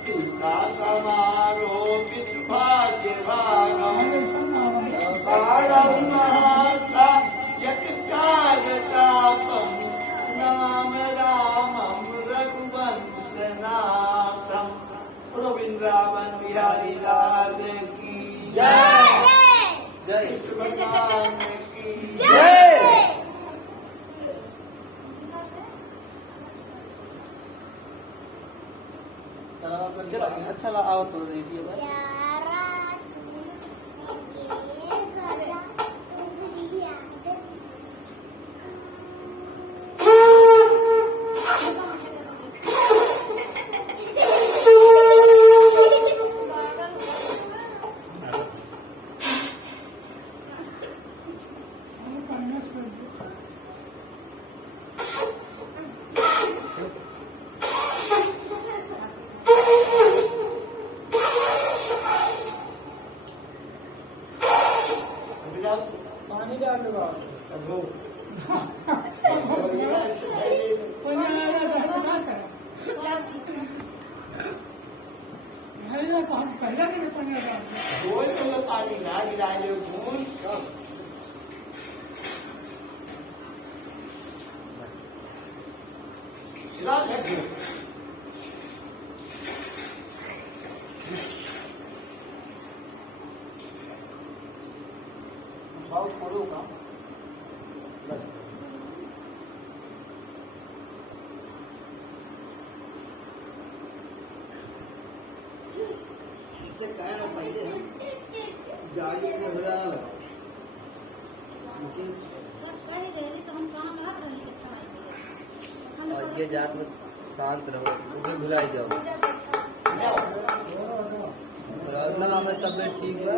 सीता समारोपित भाग्य भागम पारम महात्मा यत कालतापम नाम रामम रघुवंशनाथम। बोलो वृंदावन बिहारी लाल की जय। जय भगवान की जय। अच्छा आओ तो रेडियो में पानी डाल दो पानी ना गिराए बहुत छोड़ूंगा इससे कहे ना पहले हम गाड़ी में हो जाना लगा लेकिन तो हम कहाँ भाग रहे हैं। और ये जात में शांत रहो मुझे भुलाई जाओ हमें तबियत ठीक है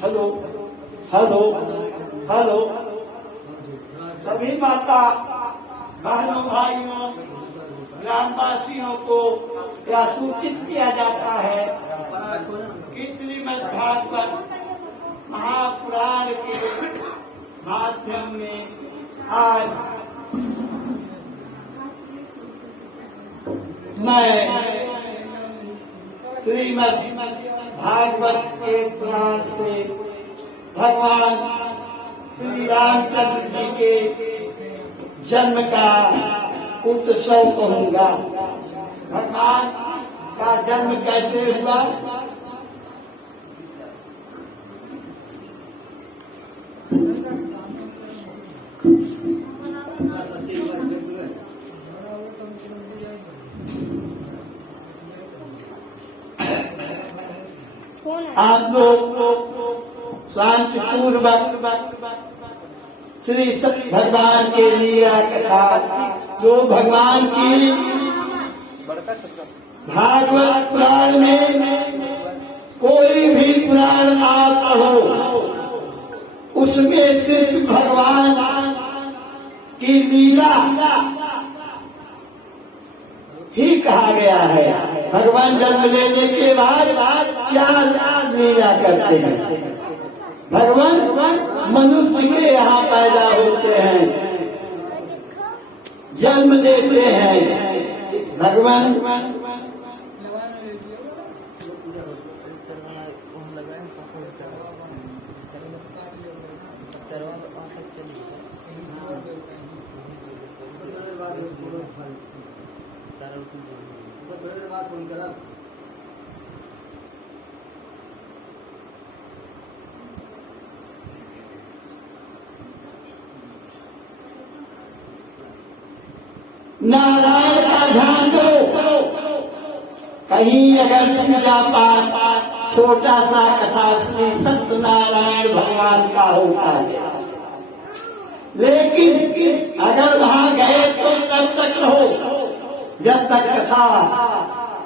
हेलो हेलो हेलो सभी माता बहनों भाइयों ग्रामवासियों को यह सूचित किया जाता है कि श्रीमद् भागवत महापुराण के माध्यम में आज मैं श्रीमद् भागवत के पुराण से भगवान श्री रामचंद्र जी के जन्म का उत्सव कहूँगा। भगवान का जन्म कैसे हुआ? आप लोग शांतिपूर्वक श्री भगवान के लीला कथा जो भगवान की भागवत पुराण में कोई भी पुराण आप पढ़ो उसमें सिर्फ भगवान की लीला ही कहा गया है। भगवान जन्म लेने के बाद क्या लीला करते हैं? भगवान मनुष्य के यहाँ पैदा होते हैं, जन्म देते हैं। भगवान नारायण का ध्यान करो। कहीं अगर पूजा पाठ छोटा सा कथा श्री सत्यनारायण भगवान का होता है, लेकिन अगर वहां गए तो तब तक रहो जब तक कथा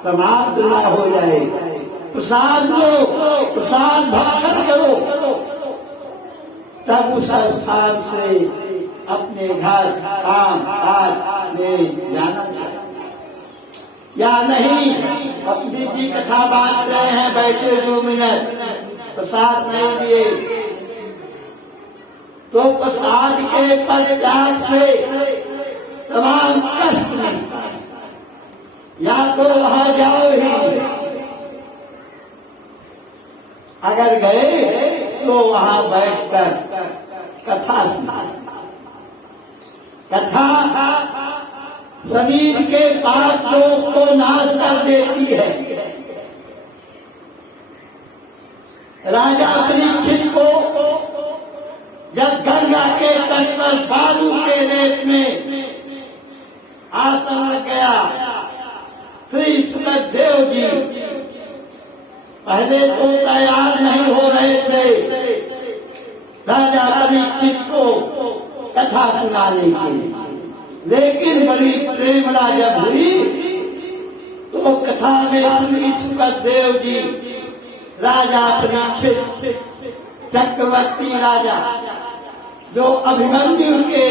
समाप्त न हो जाए। प्रसाद लो, प्रसाद भक्षण करो, तब उस स्थान से अपने घर काम काज में जाना चाहिए। या नहीं, अपनी जी कथा बांट रहे हैं, बैठे 2 मिनट प्रसाद नहीं दिए तो प्रसाद के पश्चात से तमाम कष्ट मिलता है। या तो वहां जाओ ही, अगर गए तो वहां बैठकर कथा सुना। कथा शरीर के पाप दोष को नाश कर देती है। राजा परीक्षित को जब गंगा के तट पर बालू के रेत में आश्रम गया श्री सुखदेव जी, पहले तो तैयार नहीं हो रहे थे राजा परीक्षित को कथा सुनाने के लिए, लेकिन बड़ी प्रेमला जब हुई तो कथा में श्री सुखदेव जी राजा परीक्षित चक्रवर्ती राजा जो अभिमन्यु के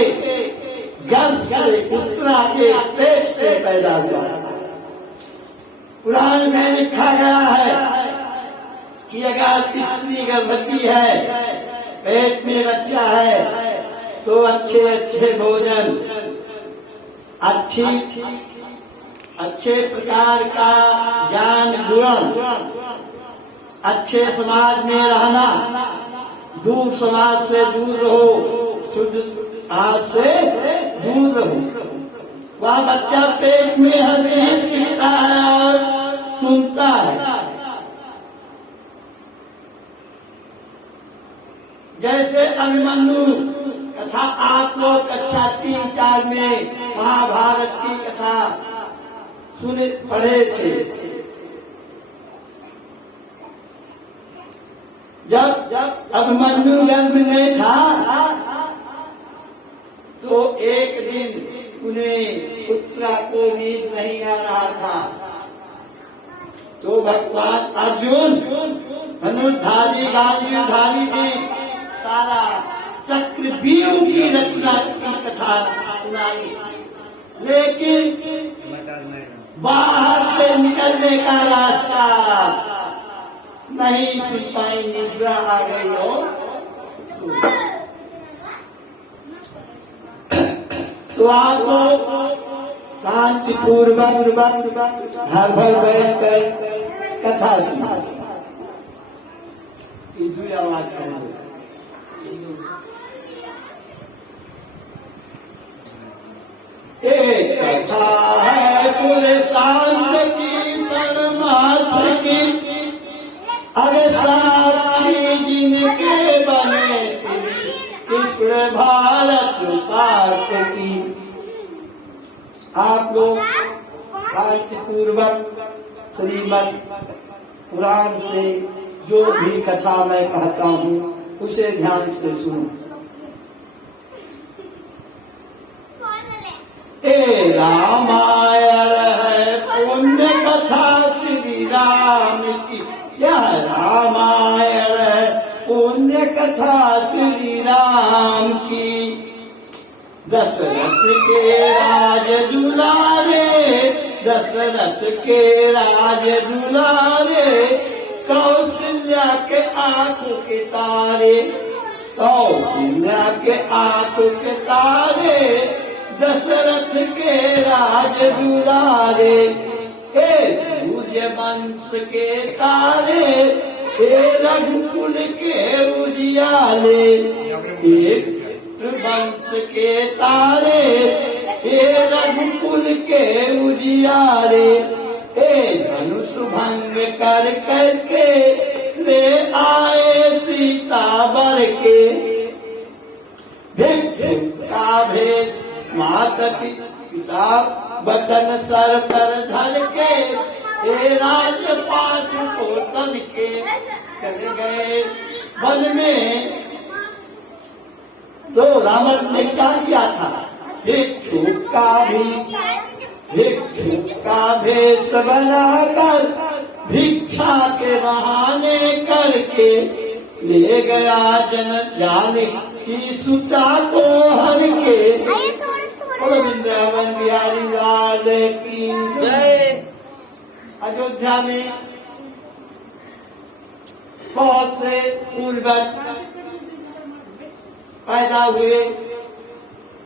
गर्भ से उत्तरा के पेट से पैदा हुआ था। पुराण में लिखा गया है कि अगर स्त्री गर्भवती है, पेट में बच्चा है, तो अच्छे अच्छे भोजन, अच्छे प्रकार का ज्ञान गुण, अच्छे समाज में रहना, दूर समाज से दूर रहो, शुद्ध आज से दूर रहो। वह बच्चा पेट में हर चीज सीखता है और सुनता है। जैसे अभिमन्यु कथा आप लोग कक्षा 3-4 में महाभारत की कथा सुने पढ़े थे। जब अभिमन्यु गर्भ में था तो एक दिन उन्हें उत्तरा को नींद नहीं आ रहा था, तो भगवान अर्जुन धनुर्धारी गांडीवधारी ने सारा चक्रव्यूह की रचना की कथा सुनाई, लेकिन बाहर से निकलने का रास्ता नहीं सुन पाई, निद्रा आ गई हो। तो आप लोग शांतिपूर्वक घर भर बैठ कर कथा सुना। आवाज करेंगे। एक कथा है पूरे शांत की परमात्मा की, अरे साक्षी जिनके बने श्री कृष्ण भारत पाठ की। आप लोग शांतिपूर्वक श्रीमद् पुराण से जो भी कथा मैं कहता हूँ उसे ध्यान से सुनो। ए रामायण है पुण्य कथा श्री राम की, यह रामायण है पुण्य कथा श्री राम की। दशरथ के राज दुलारे, दशरथ के राज दुलारे, कौशल्या के आंखों के तारे, कौशल्या के आंखों के तारे, दशरथ के राज दुलारे। हे सूर्य वंश के तारे, हे रघुकुल के उजियाले, एक वंश के तारे, हे रघुकुल के उजियारे। हे धनुष भंग कर करके ले आए सीता बर के, भिक्षुक का भेद माता पिता बचन सर पर धर के, हे राजपाट को तन के चले गए वन में तो रावण ने क्या किया था? भिक्षु का भेष बनाकर भिक्षा के बहाने करके ले गया जन जाने की सुचा को हर के। वृंदावन बिहारी लाल की जय। अयोध्या में बहुत से पूर्वज पैदा हुए।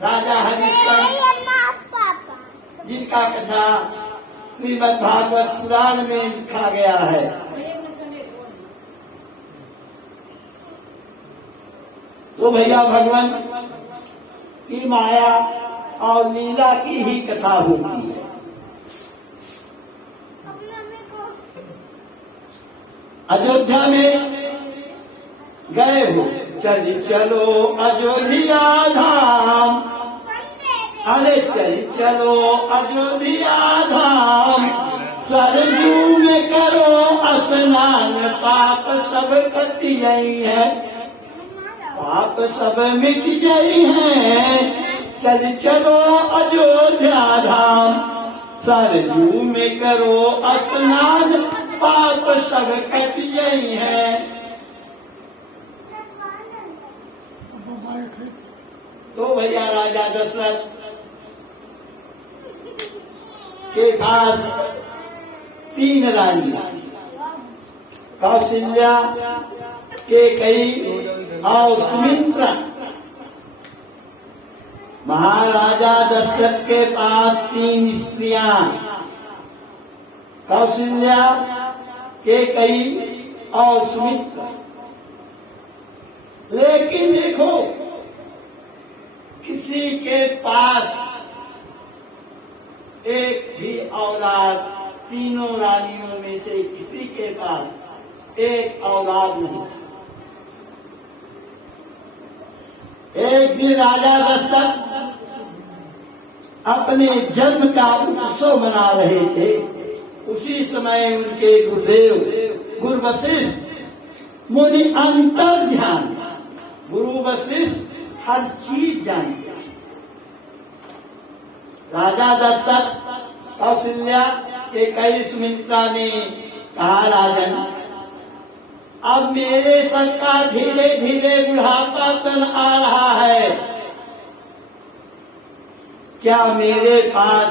राजा हरिश्चंद्र जिनका कथा श्रीमद् भागवत पुराण में लिखा गया है। तो भैया भगवान की माया और लीला की ही कथा होती है। अयोध्या में गए हो, चलो अयोध्या धाम, अरे चलो अयोध्या धाम, सरयू में करो स्नान, पाप सब कट गई है, पाप सब मिट गई है। चलो अयोध्या धाम, सरयू में करो स्नान, पाप सब कट गई है। तो भैया राजा दशरथ के पास 3 रानियां, कौशल्या, कैकेयी और सुमित्रा। महाराजा दशरथ के पास 3 स्त्रियां, कौशल्या, कैकेयी और सुमित्रा। लेकिन देखो, किसी के पास एक भी औलाद, तीनों रानियों में से किसी के पास एक औलाद नहीं था। एक दिन राजा दशरथ अपने जन्म का उत्सव मना रहे थे। उसी समय उनके गुरुदेव गुरु वशिष्ठ मुनि अंतर ध्यान, गुरु वशिष्ठ हर चीज जानते। राजा दशरथ, कौशल्या, कैकेयी, सुमित्रा ने कहा, राजन, अब मेरे सर का धीरे धीरे बुढ़ापा तन आ रहा है, क्या मेरे पास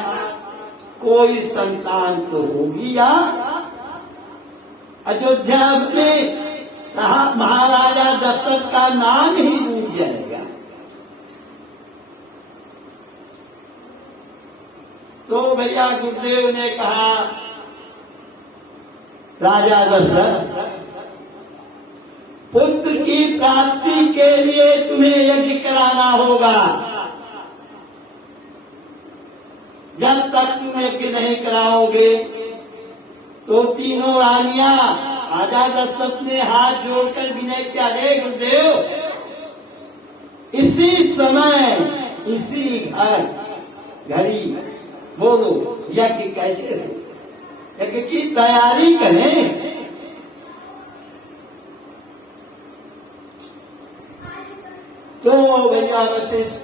कोई संतान तो होगी या? अयोध्या में महाराजा दशरथ का नाम ही डूब जाएगा। तो भैया गुरुदेव ने कहा, राजा दशरथ, पुत्र की प्राप्ति के लिए तुम्हें यज्ञ कराना होगा। जब तक तुम यज्ञ नहीं कराओगे तो तीनों रानियां। राजा दशरथ ने हाथ जोड़कर विनय किया, रे गुरुदेव, इसी समय इसी घड़ी बोलो यज्ञ कैसे हो, यज्ञ की तैयारी करें। तो भैया वशिष्ठ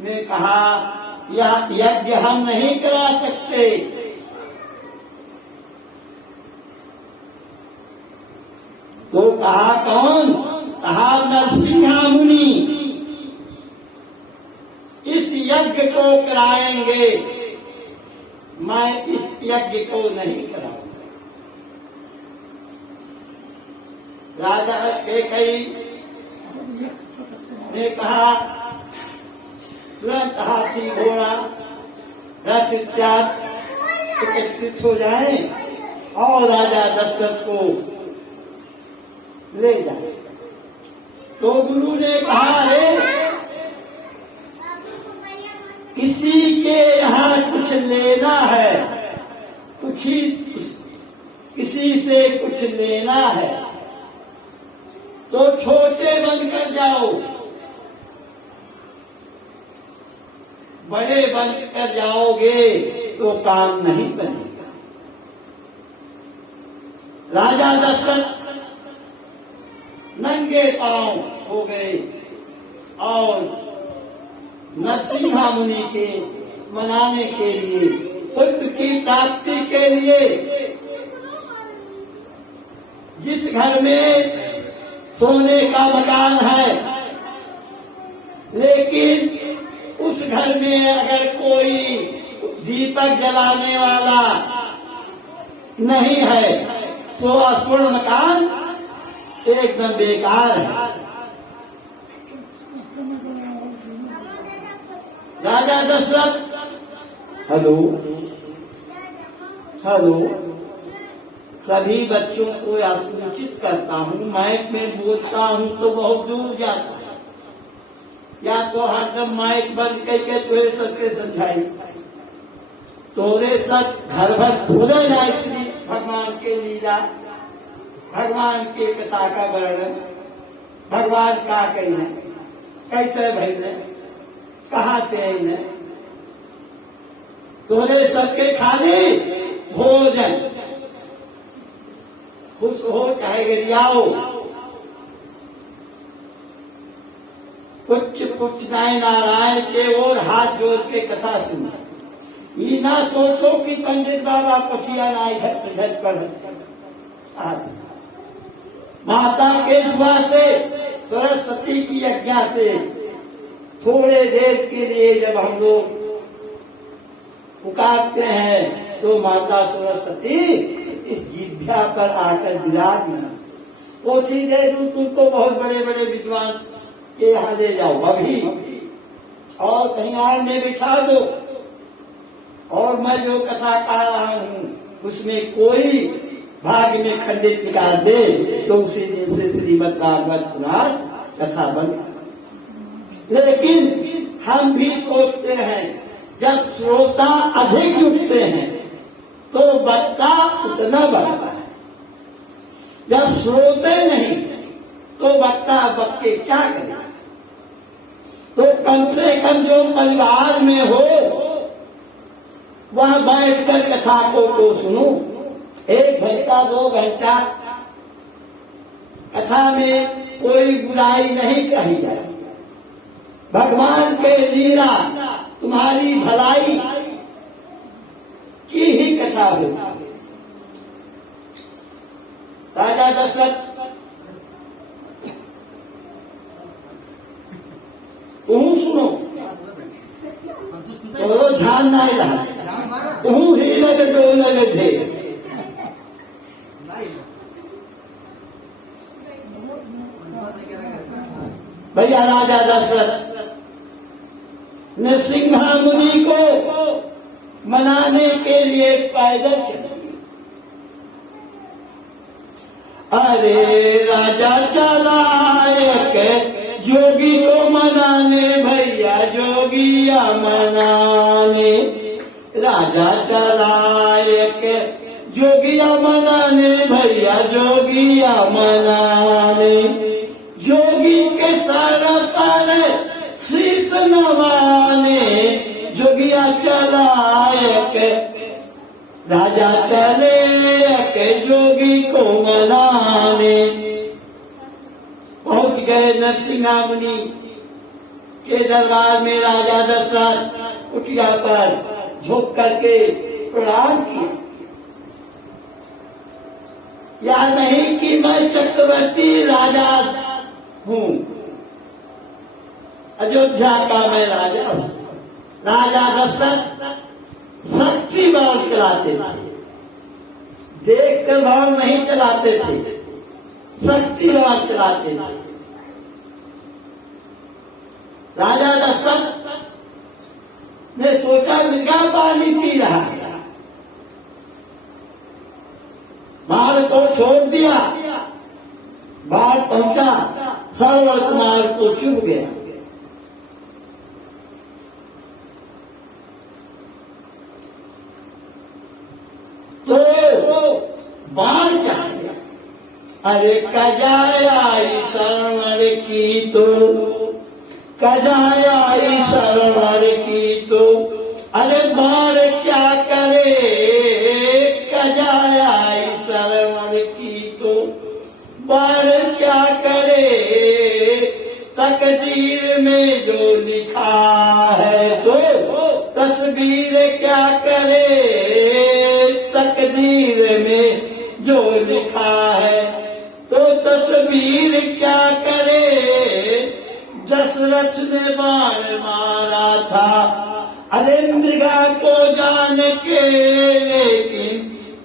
ने कहा, यह यज्ञ हम नहीं करा सकते। तो कहा, कौन? कहा, नरसिंह मुनि इस यज्ञ को कराएंगे, मैं इस यज्ञ को नहीं कराऊंगा। राजा कैकेयी ने कहा, तुरंत हाथी घोड़ा रथ इत्यादि एकत्रित हो जाए और राजा दशरथ को ले जाए। तो गुरु ने कहा, रे किसी के यहाँ कुछ लेना है, किसी से कुछ लेना है तो छोटे बनकर जाओ, बड़े बनकर जाओगे तो काम नहीं बनेगा। राजा दशरथ नंगे पांव हो गए और नरसिम्हा मुनि के मनाने के लिए, पुत्र की प्राप्ति के लिए जिस घर में सोने का मकान है, लेकिन उस घर में अगर कोई दीपक जलाने वाला नहीं है तो अपूर्ण मकान एकदम बेकार है। राजा दशरथ, हेलो हेलो, सभी बच्चों को यह सूचित करता हूँ, माइक में बोलता हूँ तो बहुत दूर जाता है, या तो हरदम माइक बंद करके तोरे सबके समझाई, तोरे सब घर भर भूले जाए श्री भगवान के लीला, भगवान के कथा का वर्णन, भगवान का कहना, कैसे भैले, कहाँ से आईने, तोरे सबके खाली भोजन, खुश हो चाहे गिरियाओ, उच्च पुच्छ नारायण के ओर हाथ जोड़ के कथा सुनो। ये ना सोचो कि पंडित बाबा पछिया ना झट कर माता के दुआ से, सरस्वती की आज्ञा से थोड़े देर के लिए जब हम लोग पुकारते हैं तो माता सरस्वती इस जिभ्या पर आकर विराजमान, पोछी दे दूं तुमको, बहुत बड़े बड़े विद्वान के यहाँ ले जाओ अभी, और कहीं और में बिठा दो, और मैं जो कथा कह रहा हूँ उसमें कोई भाग में खंडित निकाल दे तो उसी दिन से श्रीमद् भागवत पुराण कथा बन। लेकिन हम भी सोचते हैं जब श्रोता अधिक जुटते हैं तो वक्ता उतना बढ़ता है, जब श्रोते नहीं तो वक्ता वक्त के क्या करेगा। तो कम से कम जो परिवार में हो वह बैठकर कथा को तो सुनो, 1 घंटा 2 घंटा कथा में कोई बुराई नहीं कही जाती, भगवान के लीला तुम्हारी भलाई की ही कथा होती है। राजा दशरथ तुम सुनो, चलो ध्यान नहीं रहा, तुम ही लगे डोल लगे भैया। राजा दशरथ नरसिम्हा मुनि को मनाने के लिए पैदल चले। अरे राजा चला एक जोगी को मनाने, भैया जोगिया मनाने, राजा चला एक जोगिया मनाने, भैया जोगिया मनाने, जोगी के सारा पर शीश नवाने, जोगिया चला एक राजा चले एक जोगी को मनाने। पहुंच गए नरसिम्हा मुनि के दरबार में। राजा दशरथ कुटिया पर झुक करके प्रणाम किया, या नहीं कि मैं चक्रवर्ती राजा हूँ, अयोध्या का मैं राजा हूँ। राजा दशरथ शक्ति बाण चलाते थे, देख कर बाण नहीं चलाते थे, शक्ति बाण चलाते थे। राजा दशरथ ने सोचा मृगा पानी पी रहा है, बाण को छोड़ दिया, बाण पहुंचा, श्रवण कुमार को चुभ गया। तो बाण चाहिए, अरे कजाय आई शरण की तो, कजाय आई शरण की तो, अरे बाण क्या करे, कजाय आई शरण की तो, बाण क्या करे तकदीर में जो लिखा है तो तस्वीर क्या करे, तकदीर में जो लिखा है तो तस्वीर क्या करे। दशरथ ने बाण मारा था अरे मृगा को जान के, लेकिन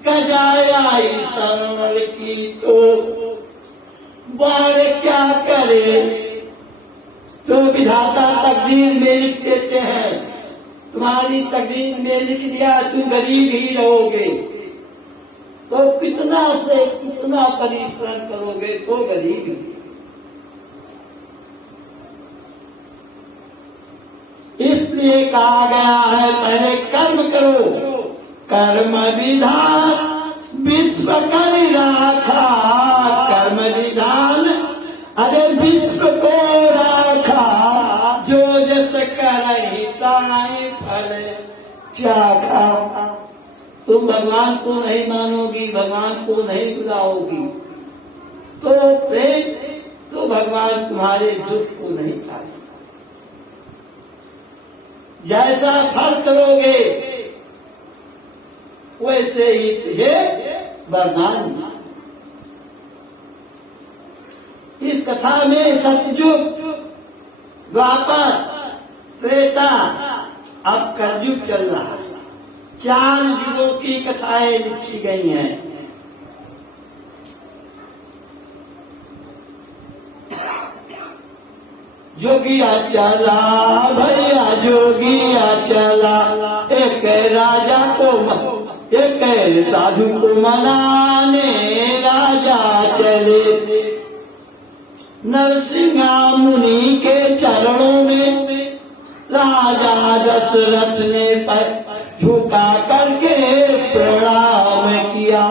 कजाई शरण की तो बाण क्या करे। तो विधाता तकदीर में लिख देते हैं, तुम्हारी तकदीर में लिख दिया तुम गरीब ही रहोगे, तो कितना से कितना परिश्रम करोगे तो गरीब ही। इसलिए कहा गया है पहले कर्म करो, कर्म विधान विश्व कर राखा, कर्म विधान अरे विश्व को राखा, जो जस करहि ताहि फल क्या खा। तुम भगवान को नहीं मानोगी, भगवान को नहीं बुलाओगी तो प्रेम तो भगवान तुम्हारे दुख को नहीं पाएगा। जैसा फल करोगे वैसे ही तुझे वरदान। इस कथा में सतयुग, द्वापर, त्रेता, अब कलयुग चल रहा है। 4 युगों की कथाएं लिखी गई हैं। जोगिया चला भैया जोगिया चला, एक राजा को एक साधु को मनाने राजा चले। नरसिंहा मुनि के चरणों में राजा दशरथ ने झुका करके प्रणाम किया।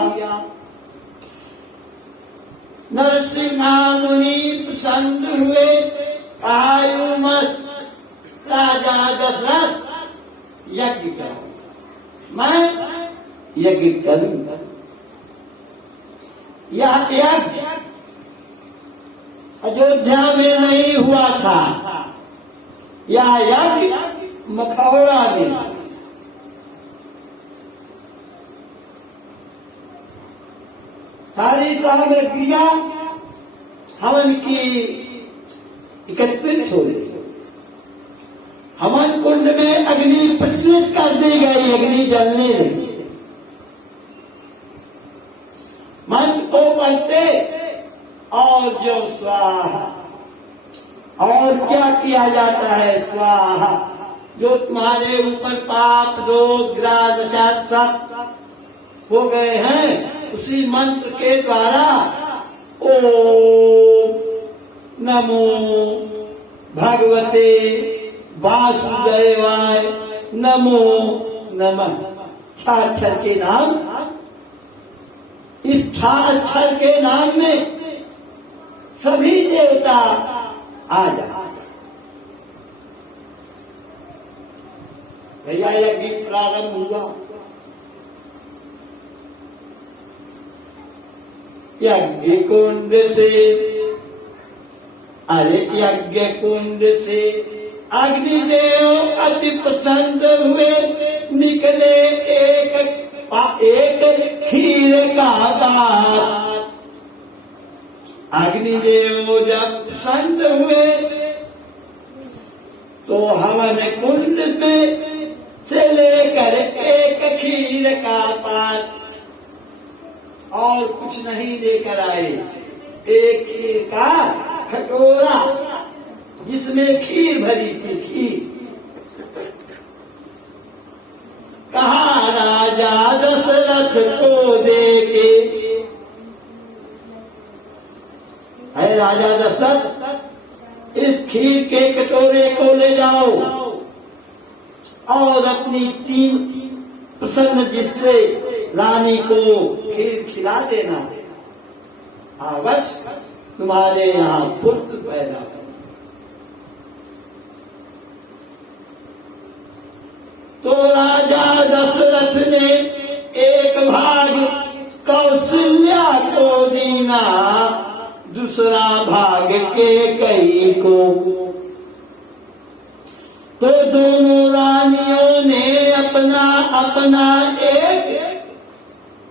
नरसिंहा मुनि प्रसन्न हुए, आयु मस्त राजा दशरथ यज्ञ करो, मैं यज्ञ करूंगा। यह यज्ञ अयोध्या में नहीं हुआ था, यह यज्ञ मखौड़ा में। सारी सामग्रियां हवन की एकत्रित हो गई। हवन कुंड में अग्नि प्रज्वलित कर दी गई, अग्नि जलने लगी। मंत्र को पढ़ते और जो स्वाहा, और क्या किया जाता है स्वाहा, जो तुम्हारे ऊपर पाप रोग ग्राह दशा सब हो गए हैं, उसी मंत्र के द्वारा ओम नमो भगवते वासुदेवाय नमो नमः। 6 अक्षर के नाम, इस 6 अक्षर के नाम में सभी देवता आ जाए। भैया यज्ञ प्रारंभ हुआ। यज्ञ कुंड से, अरे यज्ञ कुंड से अग्निदेव अति प्रसन्न हुए, निकले एक खीर का बाप। अग्निदेव जब प्रसन्न हुए तो हवन कुंड में से लेकर एक खीर का पात और कुछ नहीं लेकर आए। एक खीर का कटोरा जिसमें खीर भरी थी, खीर। कहा राजा दशरथ को देके, है राजा दशरथ इस खीर के कटोरे को ले जाओ और अपनी 3 प्रसन्न जिससे रानी को खीर खिला देना, अवश्य तुम्हारे यहाँ पुत्र पैदा हो। तो राजा दशरथ ने एक भाग कौशल्या को दीना, दूसरा भाग के कई को। तो दोनों रानियों ने अपना अपना एक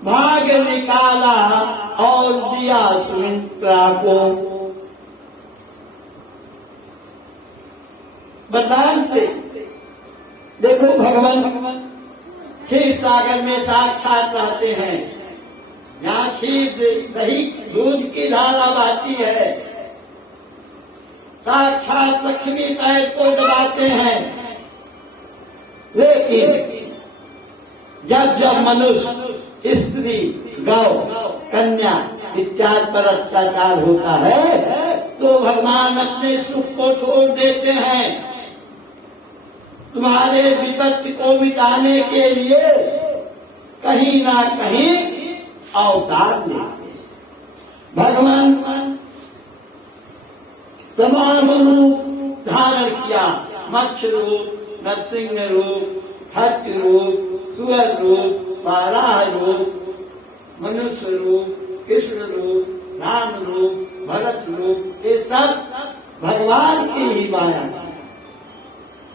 भाग निकाला और दिया सुमित्रा को। वरदान से देखो भगवान क्षीर सागर में साक्षात रहते हैं। यहाँ क्षीर दही दूध की धारा बहती है, साक्षात लक्ष्मी पैर को दबाते हैं। लेकिन जब जब मनुष्य, स्त्री, गौ, कन्या इत्यादि पर अत्याचार होता है तो भगवान अपने सुख को छोड़ देते हैं। तुम्हारे विपत्ति को मिटाने के लिए कहीं ना कहीं अवतार लेते हैं। भगवान तमाम रूप धारण किया, मत्स्य रूप, नरसिंह रूप, हत्ती रूप, सुअर रूप, वाराह रूप, मनुष्य रूप, कृष्ण रूप, राम रूप, भरत रूप, ये सब भगवान की ही माया थी।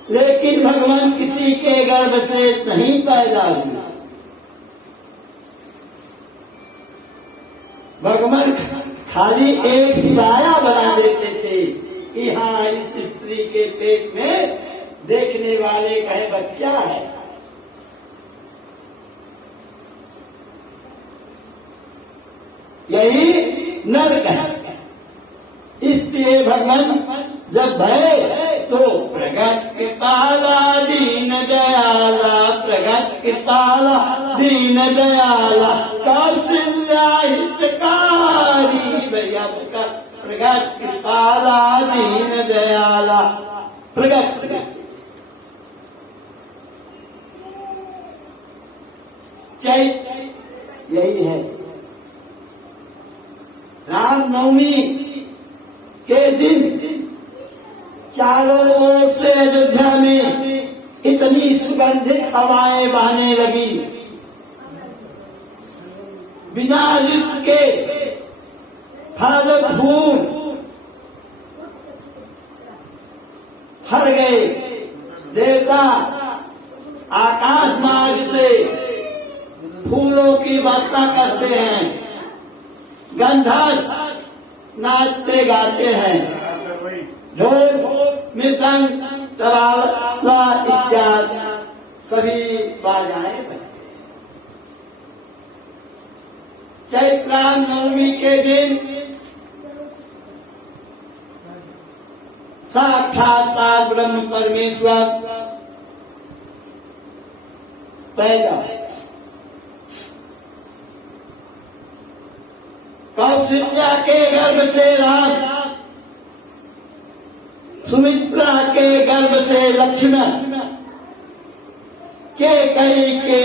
लेकिन भगवान किसी के गर्भ से नहीं पैदा हुए। भगवान खाली एक साया बना देते थे कि हाँ इस स्त्री के पेट में देखने वाले का बच्चा है। यही नर्क है। इसलिए भगवान जब भय तो प्रगट कृपाला दीन दयाला, प्रगट कृपाला दीन दयाला, कौशल्या हितकारी। भैया प्रगट कृपाला दीन दयाला, प्रगट चैत यही है। रामनवमी के दिन चारों ओर से अयोध्या में इतनी सुगंधित हवाएं बहने लगी। बिना ऋतु के फल फूल फर गए। देवता आकाश मार्ग से फूलों की वर्षा करते हैं, गंधर्व नाचते गाते हैं, ढोल मृदंग तबला इत्यादि सभी बाजाएं बजते हैं। चैत्र नवमी के दिन साक्षात ब्रह्म परमेश्वर पैदा। कौशल्या के गर्भ से राम, सुमित्रा के गर्भ से लक्ष्मण, केकई के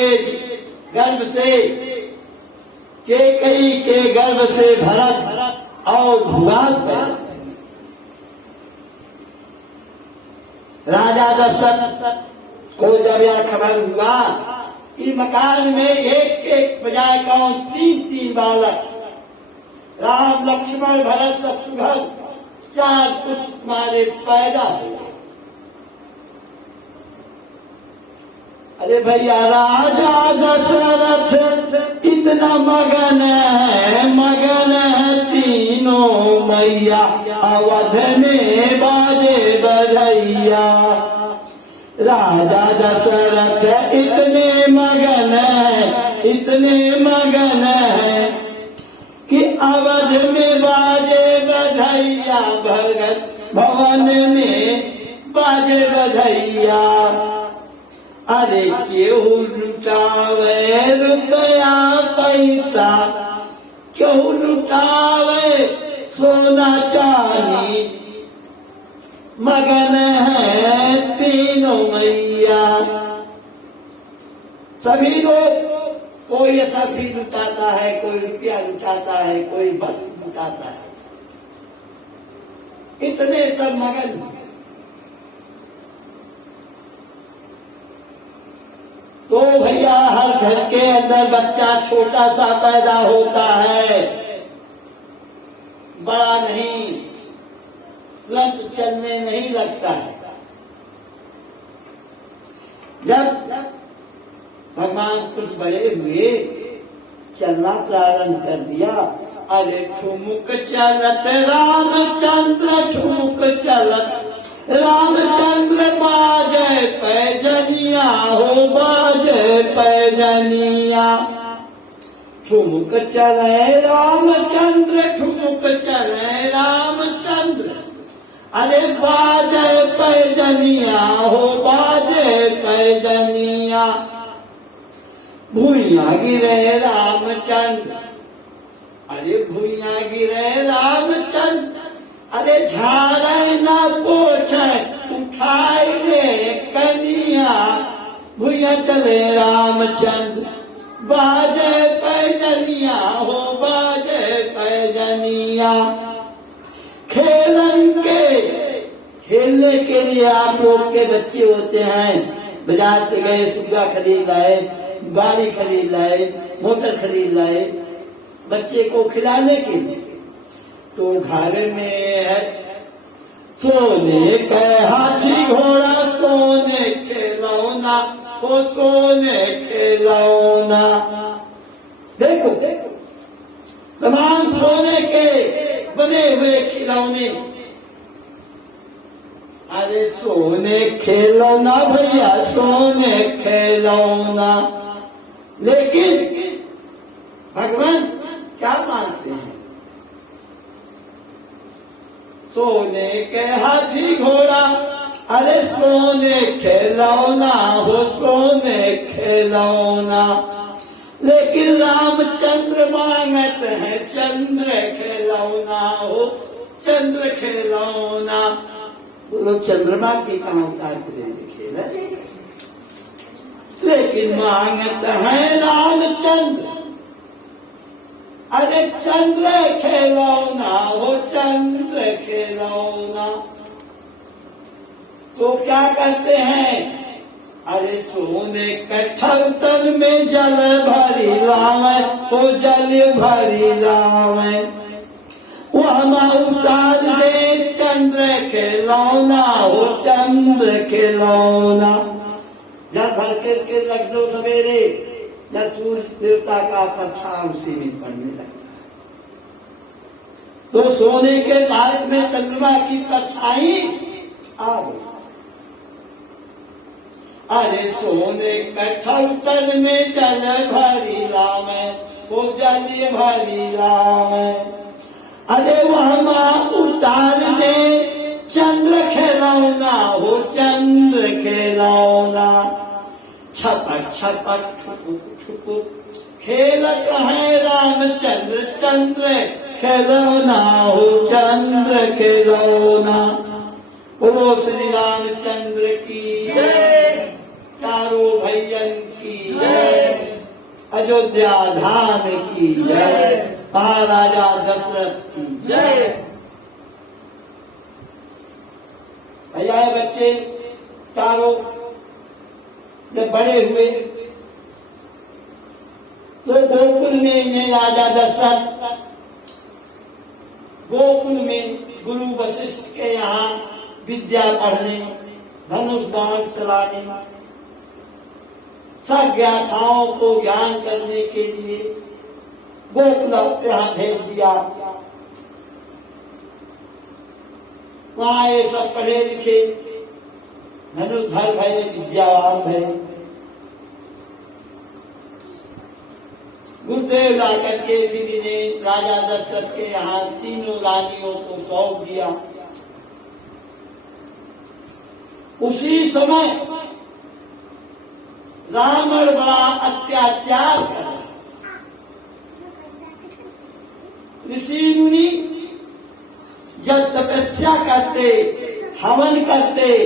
गर्भ से केकई के गर्भ से भरत और भुआल पैदा। राजा दशरथ को जब यह खबर हुआ कि मकान में एक एक बजाय कौन तीन तीन बालक, राम लक्ष्मण भरत शत्रुघ्न, चार पुत्र तुम्हारे पैदा हुए। अरे भैया राजा दशरथ इतना मगन है तीनों मैया, अवध में बाजे बधैया। राजा दशरथ इतने मगन है कि अवध में बाजे बधैया, भगत भवन में बाजे बधैया। अरे क्यों लुटावे रुपया पैसा, क्यों लुटावे सोना चांदी, मगन है तीनों मैया। सभी लोग, कोई सब्जी लुटाता है, कोई रुपया लुटाता है, कोई वस्त्र लुटाता है, इतने सब मगन। तो भैया हर घर के अंदर बच्चा छोटा सा पैदा होता है, बड़ा नहीं, तुरंत चलने नहीं लगता है। जब भगवान कुछ बड़े हुए, चलना प्रारंभ कर दिया। अरे ठुमुक चलत रामचंद्र, ठुमुक चलत रामचंद्र, बाजे पैजनिया हो, बाजे पैजनिया। ठुमुक चले रामचंद्र, ठुमुक चले रामचंद्र, अरे बाजे पैजनिया हो, बाजे पैजनिया। भूइया गिरे रामचंद्र, अरे भूइया गिरे रामचंद्र, अरे झाड़े न पोछे उठाई ले कनिया। भूइया चले रामचंद्र, बाजे पैजनिया हो, बाजे पैजनिया। खेलने के लिए आप लोग के बच्चे होते हैं, बाजार से गए, सुग्गा खरीद लाए, गाड़ी खरीद लाए, मोटर खरीद लाए बच्चे को खिलाने के लिए। तो घर में है सोने के हाथी घोड़ा, सोने खिलौना हो, सोने खिलौना। देखो तमाम सोने के बने हुए खिलौने। अरे सोने खिलौना भैया, सोने खिलौना। लेकिन भगवान क्या मानते हैं? सोने के हाथी घोड़ा, अरे सोने खिलौना हो, सोने खिलौना। लेकिन रामचंद्र मांगते हैं चंद्र खिलौना हो, चंद्र खिलौना। बोलो चंद्रमा की कहाँ उतार के दे खेला, लेकिन मांगते हैं रामचंद्र, अरे चंद्र खिलौना हो, चंद्र खिलौना। तो क्या करते हैं? अरे सोने कठौतन में जल भरी लावे, वो जल भरी लावे। वो हम उतार दे चंद्र खिलौना हो, चंद्र खिलौना। जब भर करके रख दो सवेरे, जब सूर्य देवता का परछाई उसी में पड़ने लगता है, तो सोने के भारत में चंद्रमा की परछाई आ गई। अरे सोने कठौतर में जल भरी लावे, वो जल भरी लावे। अरे वह माँ उतार दे चंद्र खिलौना हो, चंद्र खिलौना। छपक छपक ठुकुक ठुकुक खेलत है रामचंद्र, चंद्र खिलौना हो, चंद्र खिलौना। बोलो श्री रामचंद्र की जय, चारों भैयन की जय, अयोध्या धाम की जय, महाराजा दशरथ की जय। भैया बच्चे चारों जब बड़े हुए तो गोकुल में ये राजा दशरथ गोकुल में गुरु वशिष्ठ के यहाँ विद्या पढ़ने, धनुष बाण चलाने, सब गाथाओं को ज्ञान करने के लिए गोकुल यहाँ भेज दिया। वहाँ ये सब पढ़े लिखे धनुर्धर भय, विद्यावान भय। गुरुदेव ला करके फिर इन्हें राजा दशरथ के यहाँ तीनों रानियों को सौंप दिया। उसी समय रावण बड़ा अत्याचार कर रहा। ऋषि मुनि जब तपस्या करते, हवन करते,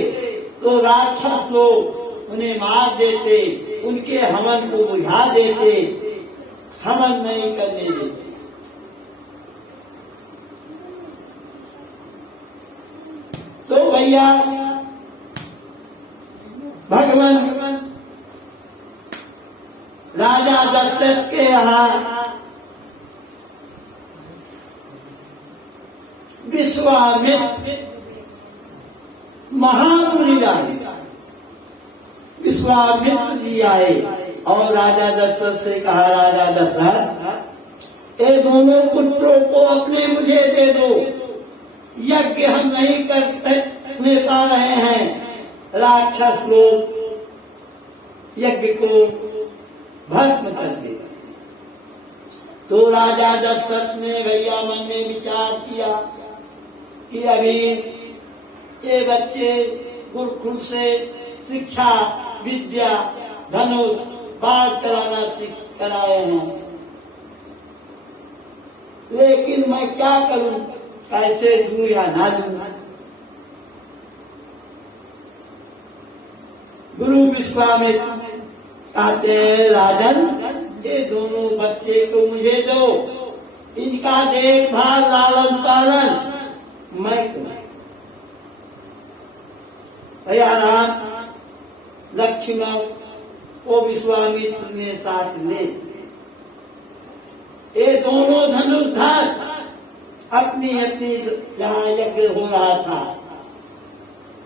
तो राक्षस लोग उन्हें मार देते, उनके हवन को बुझा देते, हवन नहीं करने देते। तो भैया भगवान राजा दशरथ के यहाँ विश्वामित्र महामुनि आए, विश्वामित्र जी आए और राजा दशरथ से कहा, राजा दशरथ ये दोनों पुत्रों को अपने मुझे दे दो, यज्ञ हम नहीं करने पा रहे हैं, राक्षस लोग यज्ञ को भस्म कर देते। तो राजा दशरथ ने भैया मन में विचार किया कि अभी ये बच्चे गुरुकुल से शिक्षा विद्या धनुष बाज कराना सीख कराए हैं, लेकिन मैं क्या करूं, कैसे दूं या ना दूं। गुरु विश्वामित्र कहते हैं, राजन ये दोनों बच्चे को मुझे दो, इनका देखभाल लालन पालन मैं करूं। भैया राम लक्ष्मण को विश्वामित्र ने साथ ले, ये दोनों धनुर्धर अपनी अपनी जहां यज्ञ हो रहा था,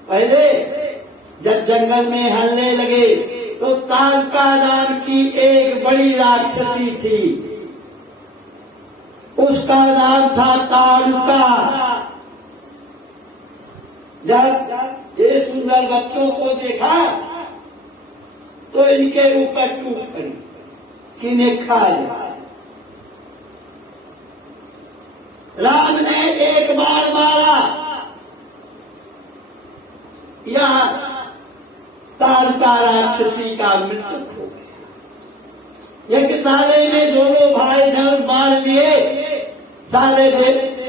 पहले जब जंगल में हलने लगे तो तालका नाम की एक बड़ी राक्षसी थी, उसका नाम था तालुका। जब ये सुंदर बच्चों को देखा तो इनके ऊपर टूट पड़ी कि इन्हें खा लिया। राम ने एक बार मारा, यह तालका राक्षसी का मृत्यु हो गया। यज्ञशाले में दोनों भाई धनुष बाण लिए, सारे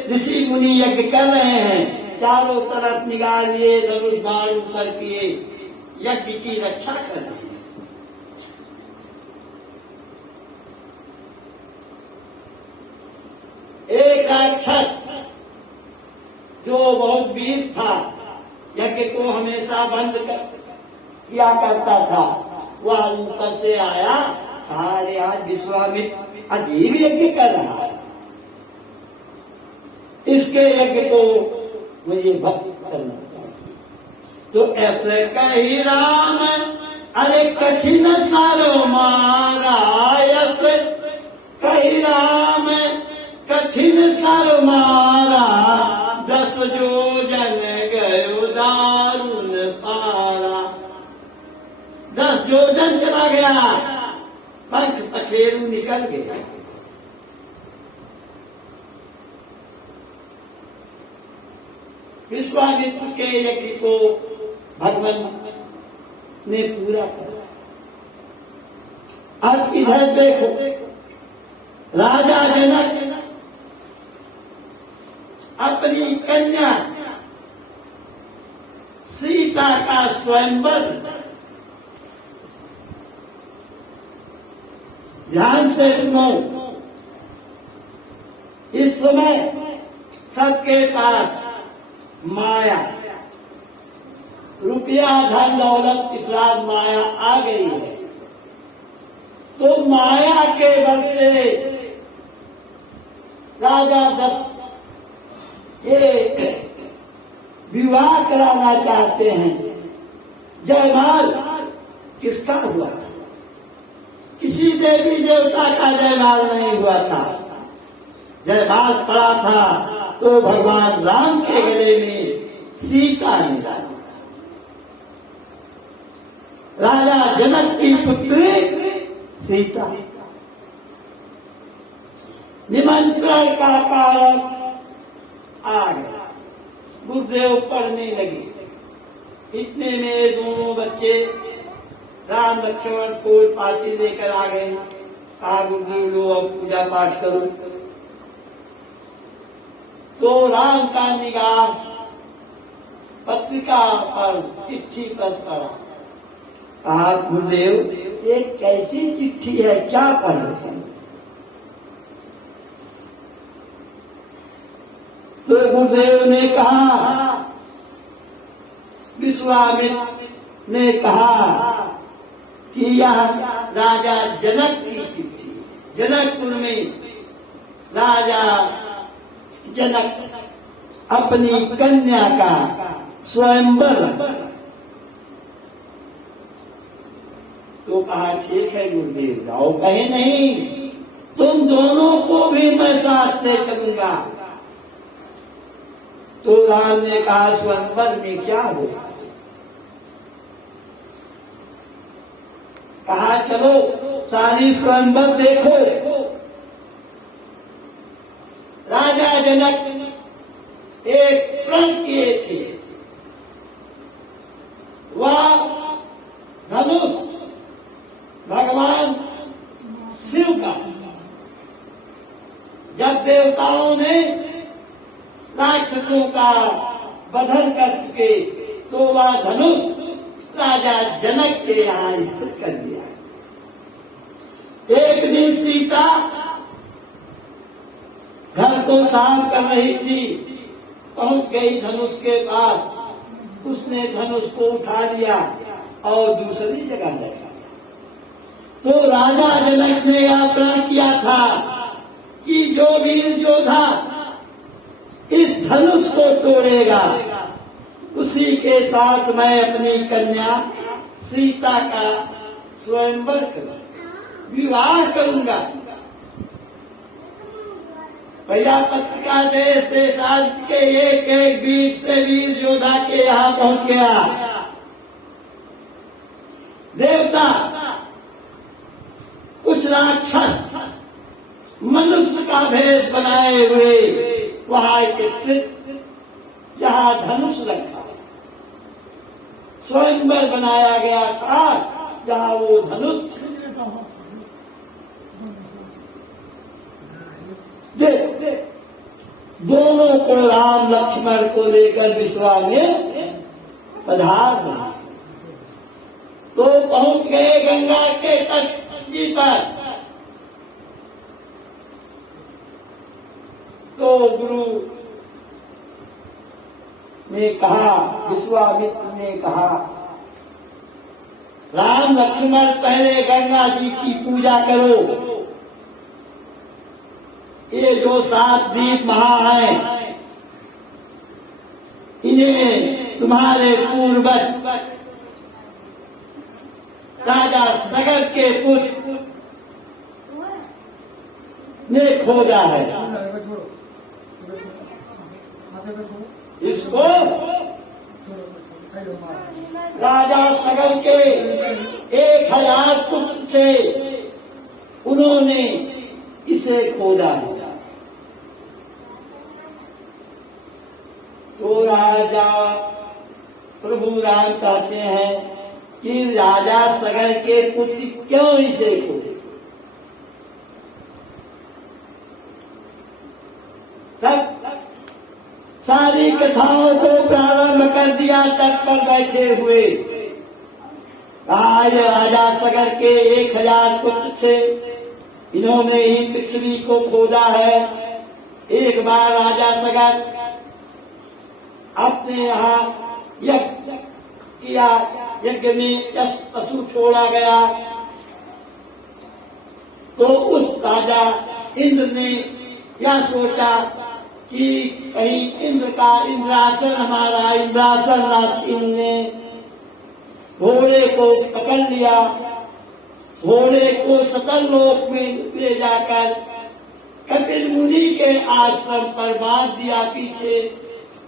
ऋषि मुनि यज्ञ कर रहे हैं, चारों तरफ निगाह लिए धनुष बाण ऊपर किए, यज्ञ की रक्षा कर रहे हैं। एक राक्षस जो बहुत वीर था, यज्ञ को हमेशा बंद किया करता था, वह ऊपर से आया, सारे आज विश्वामित्र अजीब यज्ञ कर रहा है, इसके यज्ञ को मुझे भक्त करना चाहिए। तो ऐसे कही राम, अरे कठिन सारो मारा, ऐसे कही राम कठिन सारो मारा, 10 योजन गयो दारुण पारा। 10 योजन चला गया, पंख पखेरु निकल गया। विश्वामित्र के यज्ञ को भगवान ने पूरा किया। अब इधर देखो, राजा जनक अपनी कन्या सीता का स्वयंवर, ध्यान से सुनो, इस समय सबके पास माया, रुपया धन दौलत इफराद माया आ गई है, तो माया के बल से राजा ये विवाह कराना चाहते हैं। जयमाल किसका हुआ था? किसी देवी देवता का जयमाल नहीं हुआ था। जयमाल पड़ा था तो भगवान राम के गले में सीता ने डाला। राजा जनक की पुत्री सीता। निमंत्रण का कारण आ गया, गुरुदेव पढ़ने लगे। इतने में दोनों बच्चे राम लक्ष्मण फूल पाती लेकर आ गए। कहा गुरुदेव लो अब पूजा पाठ करो। तो राम का निगाह पत्रिका पर, चिट्ठी पर पड़ा। कहा गुरुदेव ये कैसी चिट्ठी है, क्या पढ़ रहे हैं? तो गुरुदेव ने कहा, विश्वामित्र ने कहा कि यह राजा जनक की चिट्ठी है। जनकपुर में राजा जनक अपनी कन्या का स्वयंवर। तो कहा ठीक है गुरुदेव जाओ। कहे नहीं, तुम दोनों को भी मैं साथ ले चलूंगा। तो राम ने कहा स्वयंवर में क्या होगा? कहा चलो सारी स्वयंवर देखो। राजा जनक एक प्रण किए थे, वह धनुष भगवान शिव का। जब देवताओं ने राक्षसों का वधन करके तो वह धनुष राजा जनक के यहाँ स्थित कर दिया। एक दिन सीता घर को साफ कर रही थी, पहुंच गई धनुष के पास। उसने धनुष को उठा लिया और दूसरी जगह रखा। तो राजा जनक ने यह प्रण किया था कि जो वीर योद्धा इस धनुष को तोड़ेगा उसी के साथ मैं अपनी कन्या सीता का स्वयंवर करूंगा, विवाह करूंगा। प्रजापति का देश देशांत के एक एक बीच से वीर योद्धा के यहाँ पहुंच गया। देवता कुछ राक्षस मनुष्य का भेष बनाए हुए वहां एकत्रित, जहां धनुष रखा स्वयंवर बनाया गया था, जहां वो धनुष। देख दोनों को राम लक्ष्मण को लेकर विश्वामित्र पधार रहे। तो पहुंच गए गंगा के तट जी पर। तो गुरु ने कहा, विश्वामित्र ने कहा, राम लक्ष्मण पहले गंगा जी की पूजा करो। ये जो 7 दीप महा हैं, इन्हें तुम्हारे पूर्वज राजा सगर के पुत्र ने खोजा है। इसको राजा सगर के 1000 पुत्र से उन्होंने इसे खोजा है। तो राजा प्रभु राम कहते हैं कि राजा सगर के पुत्र क्यों इसे खोजे? तब सारी कथाओं को प्रारंभ कर दिया तट पर बैठे हुए। कहा ये राजा सगर के 1000 पुत्र थे, इन्होंने ही पृथ्वी को खोदा है। एक बार राजा सगर अपने यहाँ यज्ञ किया, यज्ञ में पशु छोड़ा गया। तो उस राजा इंद्र ने यह सोचा कि कहीं इंद्र का इंद्रासन, हमारा इंद्रासन ना छीनने। घोड़े को पकड़ लिया, घोड़े को सतल लोक में ले जाकर कपिल मुनि के आश्रम पर बांध दिया पीछे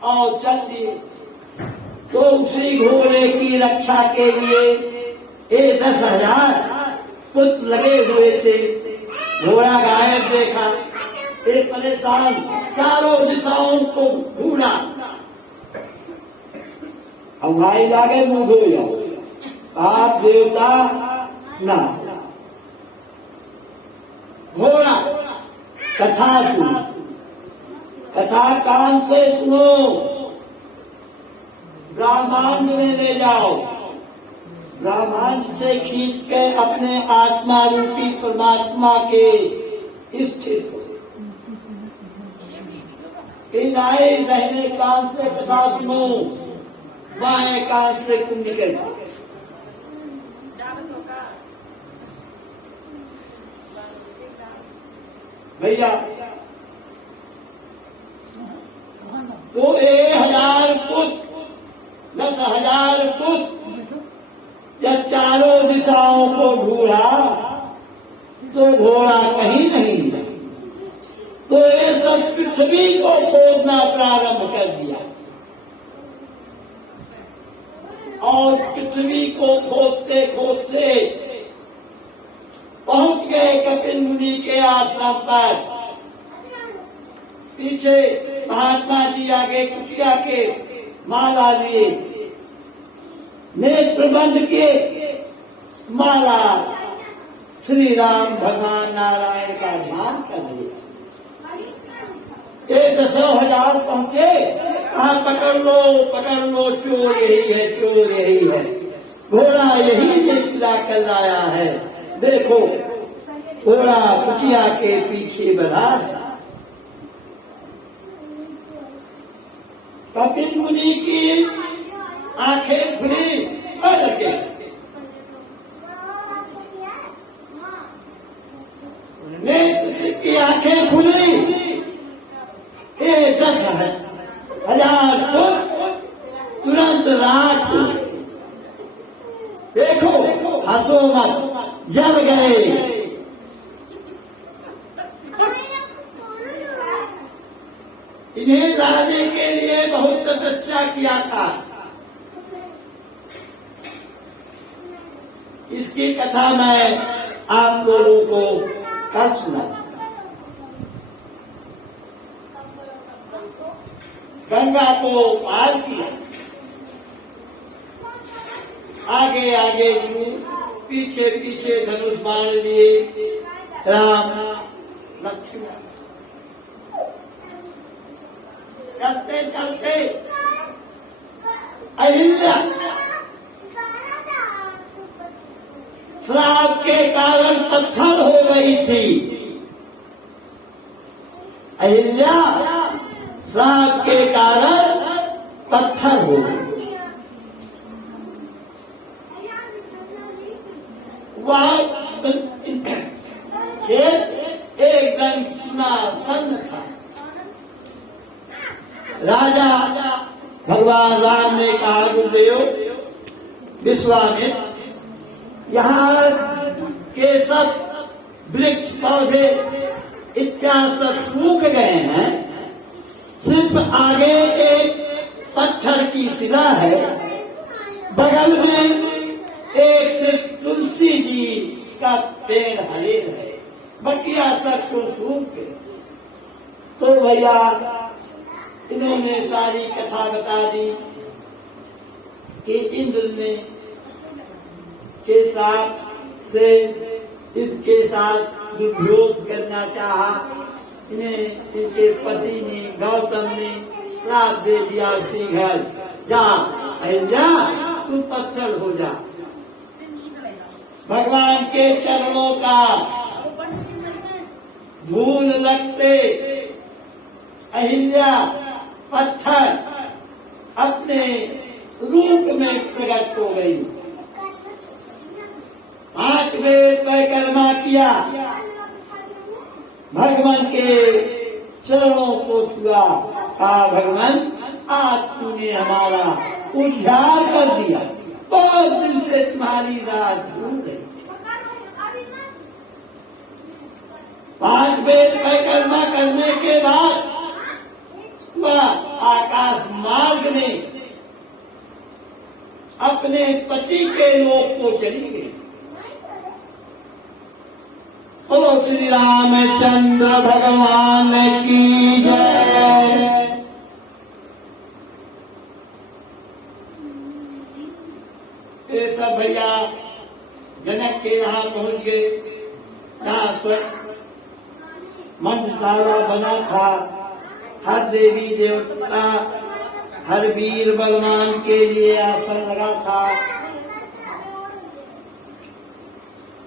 और चल दिए। तो उसी घोड़े की रक्षा के लिए 10,000 पुत्र लगे हुए थे। घोड़ा गायब देखा, एक परेशान चारों दिशाओं को ढूंढा। अब भाई लागे मुंह धो जाओ, आप देवता ना। घोड़ा कथा सुनो, कथा कान से सुनो, ब्रह्मांड में ले जाओ, ब्रह्मांड से खींच के अपने आत्मा रूपी परमात्मा के स्थित हो। दाएं दाहिने कान से कथा सुनो, बाएं कान से कुंड के। भैया तो 1000 पुट 10,000 पुट जब चारों दिशाओं को ढूंढा तो घोड़ा कहीं नहीं मिला। तो ये सब पृथ्वी को खोदना प्रारंभ कर दिया और पृथ्वी को खोदते खोदते पहुंच गए कपिल मुनि के आश्रम पर। पीछे महात्मा जी आगे कुटिया के माला लिए, नेत्र बंद के माला श्री राम भगवान नारायण का ध्यान कर दिया। 10,000 पहुंचे, कहा पकड़ लो, चोर यही है, चोर यही है, घोड़ा यही ने चुरा कर लाया है। देखो घोड़ा कुटिया के पीछे बढ़ा है। कपिल मुनि की आंखें खुली, पढ़ के नेत्र की आंखें खुली। 10,000 फुट तुरंत रात हो गई। देखो हंसो मत, जल गए। इन्हें लाने के लिए बहुत तपस्या किया था। इसकी कथा मैं आप लोगों को कल सुना। गंगा को पार किया, आगे आगे पीछे पीछे धनुष बाण लिए राम लक्ष्मण। चलते चलते अहिल्या श्राप के कारण पत्थर हो गई थी। अहिल्या श्राप के कारण पत्थर हो गई। वह खेत एकदम सुनासन था। राजा भगवान राम ने कहा, गुरुदेव विश्वामित्र, यहाँ के सब वृक्ष पौधे इत्यादि सब सूख गए हैं, सिर्फ आगे एक पत्थर की शिला है, बगल में एक सिर्फ तुलसी जी का पेड़ हरे है, बकिया सब को सूख गए। तो भैया इन्होंने सारी कथा बता दी कि इंद्र ने के साथ से इसके साथ दुर्योग करना चाहा। इन्हें इनके पति ने गौतम ने श्राप दे दिया, उसी घर जा अहिल्या तू पत्थर हो जा। भगवान के चरणों का धूल लगते अहिल्या पत्थर अपने रूप में प्रकट हो गई। 5 वेद परिक्रमा किया, भगवान के चरणों को छुआ, कहा भगवान आज तूने हमारा उद्धार कर दिया, बहुत दिन से तुम्हारी राह ढूंढ रही थी। 5 वेद परिक्रमा करने के बाद वह आकाश मार्ग में अपने पति के लोक को चली गई। बोलो श्री रामचंद्र भगवान की जय। ये सब भैया जनक के यहाँ पहुंच गए, जहाँ मंत्रशाला बना था। हर देवी देवता, हर वीर बलवान के लिए आसन लगा था।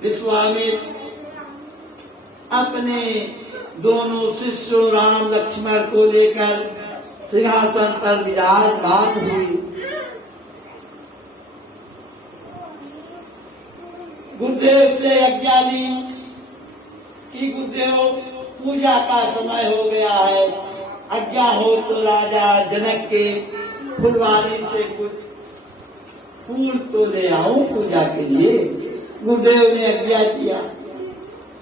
विश्वामित्र अपने दोनों शिष्यों राम लक्ष्मण को लेकर सिंहासन पर विराजमान हुई। गुरुदेव से आज्ञा ली कि गुरुदेव पूजा का समय हो गया है, आज्ञा हो तो राजा जनक के फुलवारी से कुछ फूल तो ले आऊं पूजा के लिए। गुरुदेव ने आज्ञा किया।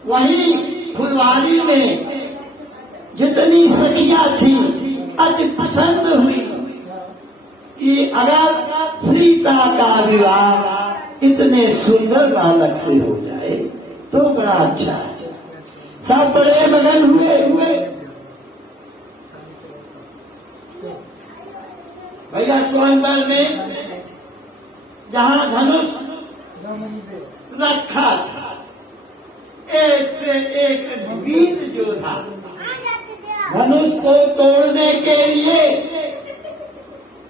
वहीं फुलवारी में जितनी सखियां थी अति प्रसन्न हुई कि अगर सीता का विवाह इतने सुंदर बालक से हो जाए तो बड़ा अच्छा है। सब बड़े मगन हुए। भैया स्वयंवर में जहां धनुष रखा था, एक से एक वीर जो था धनुष को तोड़ने के लिए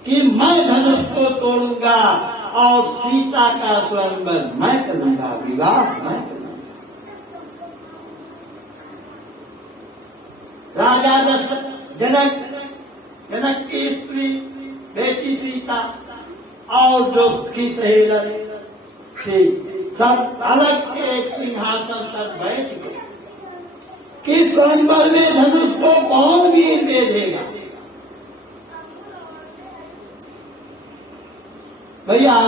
कि मैं धनुष को तोड़ूंगा और सीता का स्वयंवर मैं करूंगा, विवाह मैं करूंगा। राजा दशरथ जनक की स्त्री बेटी सीता और जो उसकी सहेली थी सब अलग एक सिंहासन पर बैठ गए कि स्वयंवर में धनुष को कौन वीर दे देगा। भैया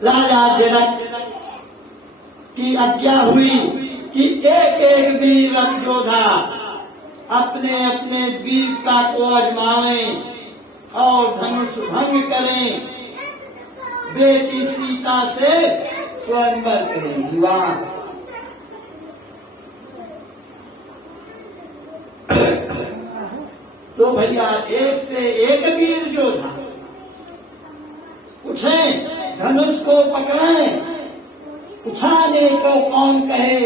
राजा जनक की आज्ञा हुई कि एक एक वीर योद्धा अपने अपने वीरता को आजमाएं और धनुष भंग करें, बेटी सीता से स्वयंवर करें, विवाह। तो भैया एक से एक वीर जो था उठे, धनुष को पकड़े, उठाने को कौन कहे,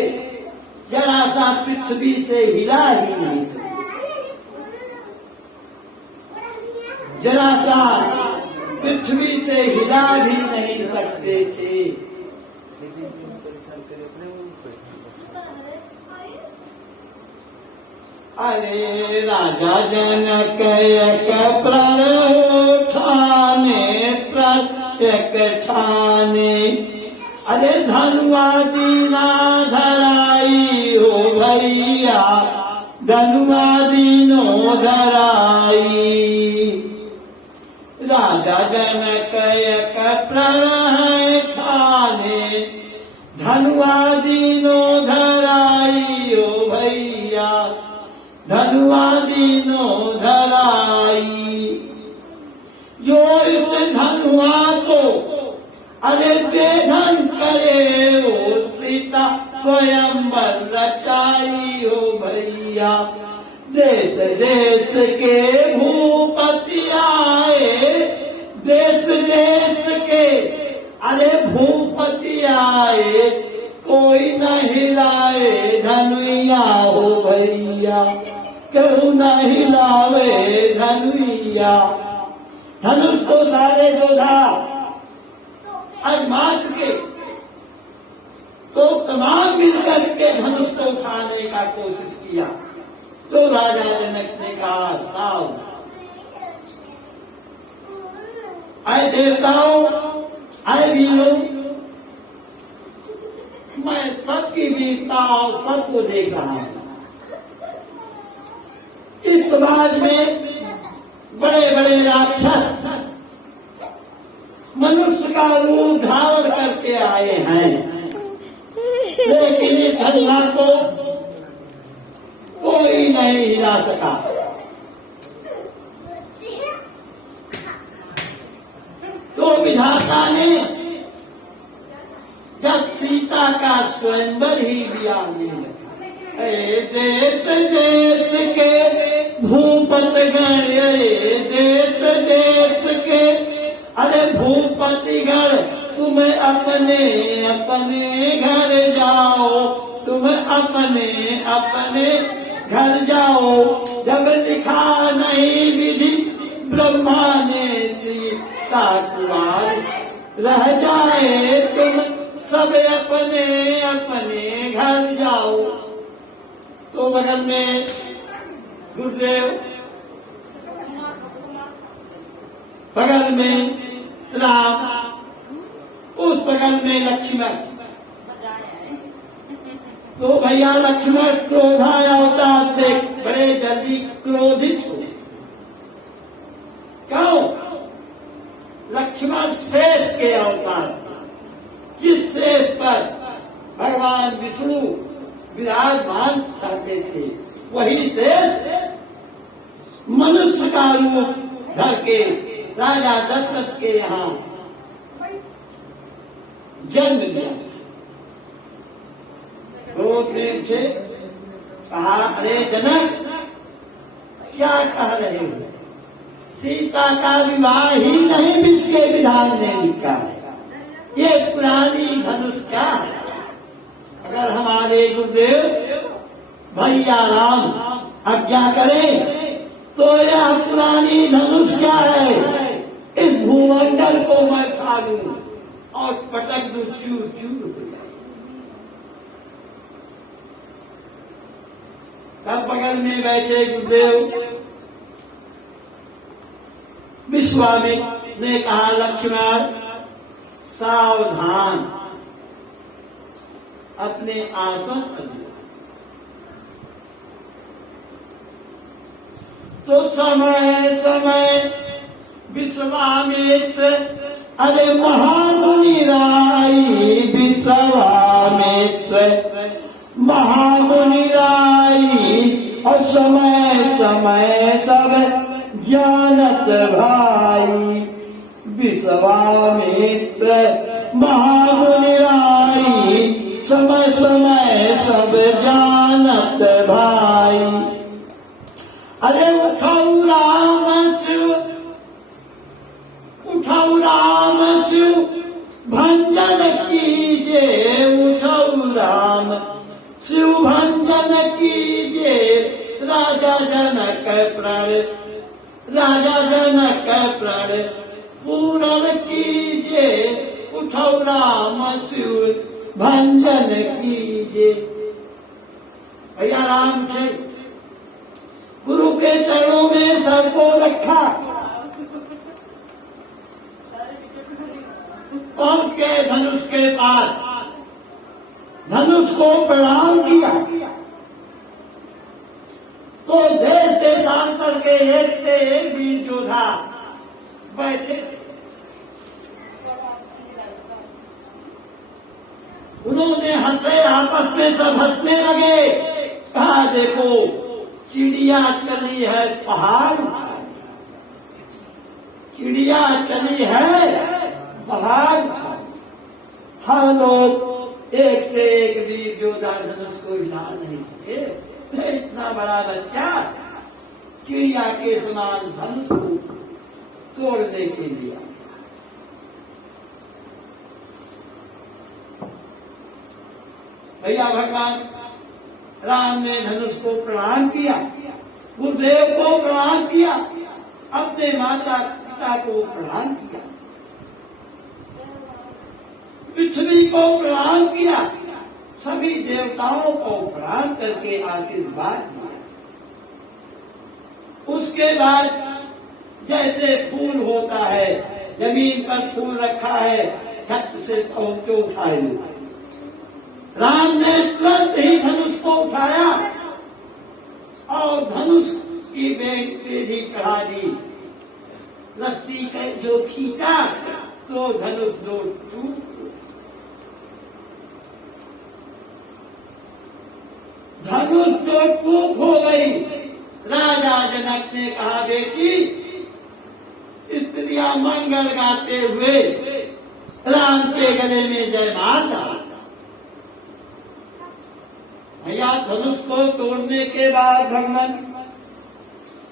जरा सा पृथ्वी से हिला ही नहीं था, जरा सा पृथ्वी से हिला भी नहीं सकते थे। अरे राजा जनक एक प्रण ठाने एक ठाने, अरे धनुआ दीना धराई हो भैया, धनुआ दीनो धराई। राजा जनक एक प्रण ठाने, धनुआ दीनो धराई हो भैया, धनुआ दीनो धराई। जो इस धनुआ को अरे बेधन करे हो सीता स्वयंवर रचाई हो भैया। देश देश के भूपति आए, देश देश के अरे भूपति आए, कोई न हिलाए धनुया हो भैया, क्यों न हिलावे धनुया। धनुष को सारे योद्धा आजमा चुके, तो तमाम मिलकर के धनुष को उठाने का कोशिश किया। तो राजा जनक ने कहा, ताओ आए देवताओं, आए वीरों, मैं सबकी वीरता और सबको देख रहा हूं। इस समाज में बड़े बड़े राक्षस मनुष्य का रूप धारण करके आए हैं, लेकिन इस धनुआ को कोई नहीं हिला सका। तो विधाता ने जब सीता का स्वयंवर ही ब्याह नहीं रखा, देश देश के भूपति गण, देश देश के अरे भूपति गण, तुम अपने अपने घर जाओ, तुम अपने अपने घर जाओ। जब लिखा नहीं विधि ब्रह्मा ने सीता कुमार, रह जाए तुम सब अपने अपने घर जाओ। तो बगल में गुरुदेव, बगल में राम, उस बगल में लक्ष्मण, तो भैया लक्ष्मण क्रोधाय अवतार से बड़े जल्दी क्रोधित हो। क्यों? लक्ष्मण शेष के अवतार थे, जिस शेष पर भगवान विष्णु विराजमान करते थे, वही शेष मनुष्य का रूप धर के राजा दशरथ के यहाँ जन्म लिया था। क्रोध में उठे, कहा, अरे जनक, क्या कह रहे हो? सीता का विवाह ही नहीं विष के विधान ने लिखा है, ये पुरानी धनुष क्या है? अगर हमारे गुरुदेव भैया राम आज्ञा करें तो यह पुरानी धनुष क्या है? इस भूमंडल को मैं खा लूं और पटक दूं, चूर चूर हो जाए। तब बगल में बैठे गुरुदेव विश्वामित्र ने कहा, लक्ष्मण सावधान, अपने आसन पर। तो समय समय विश्वामित्र, अरे महामुनि राई, विश्वामित्र महामुनि राई, और समय समय सब जानत भाई। विश्वामित्र महामुनि राई, समय समय सब जानत भाई। अरे उठाऊ राम शिव, उठाऊ राम शिव भंजन कीजे, उठाऊ राम शिव भंजन कीजे। राजा जनक प्रण, राजा जनक प्रण पूर्ण कीजे, उठाऊ राम शिव भंजन कीजे। भैया राम थे, गुरु के चरणों में सर को रखा और के धनुष के पास धनुष को प्रणाम किया। तो देश देशांतर के एक से एक वीर योद्धा बैठे थे। उन्होंने हंसे, आपस में सब हंसने लगे। कहा, देखो चिड़िया चली है पहाड़ उठाने, चिड़िया चली है पहाड़ उठाने। हम लोग एक से एक वीर योद्धा धनुष को हिला नहीं सके। इतना बड़ा बच्चा चिड़िया के समान धनुष को तोड़ने के लिए आ गया। भैया भगवान राम ने धनुष को प्रणाम किया, गुरुदेव को प्रणाम किया, अपने माता पिता को प्रणाम किया, पृथ्वी को प्रणाम किया, सभी देवताओं को प्रणाम करके आशीर्वाद दिया। उसके बाद जैसे फूल होता है, जमीन पर फूल रखा है, छत से पहुंचो उठाए लो। राम ने तुरंत ही धनुष को उठाया और धनुष की बेड़ी चढ़ा दी। रस्सी के जो खींचा तो धनुष दो टूट, धनुष दो टूक हो गई। राजा जनक ने कहा, बेटी स्त्रियां मंगल गाते हुए राम के गले में जयमाल डाल। भैया धनुष को तोड़ने के बाद भगवान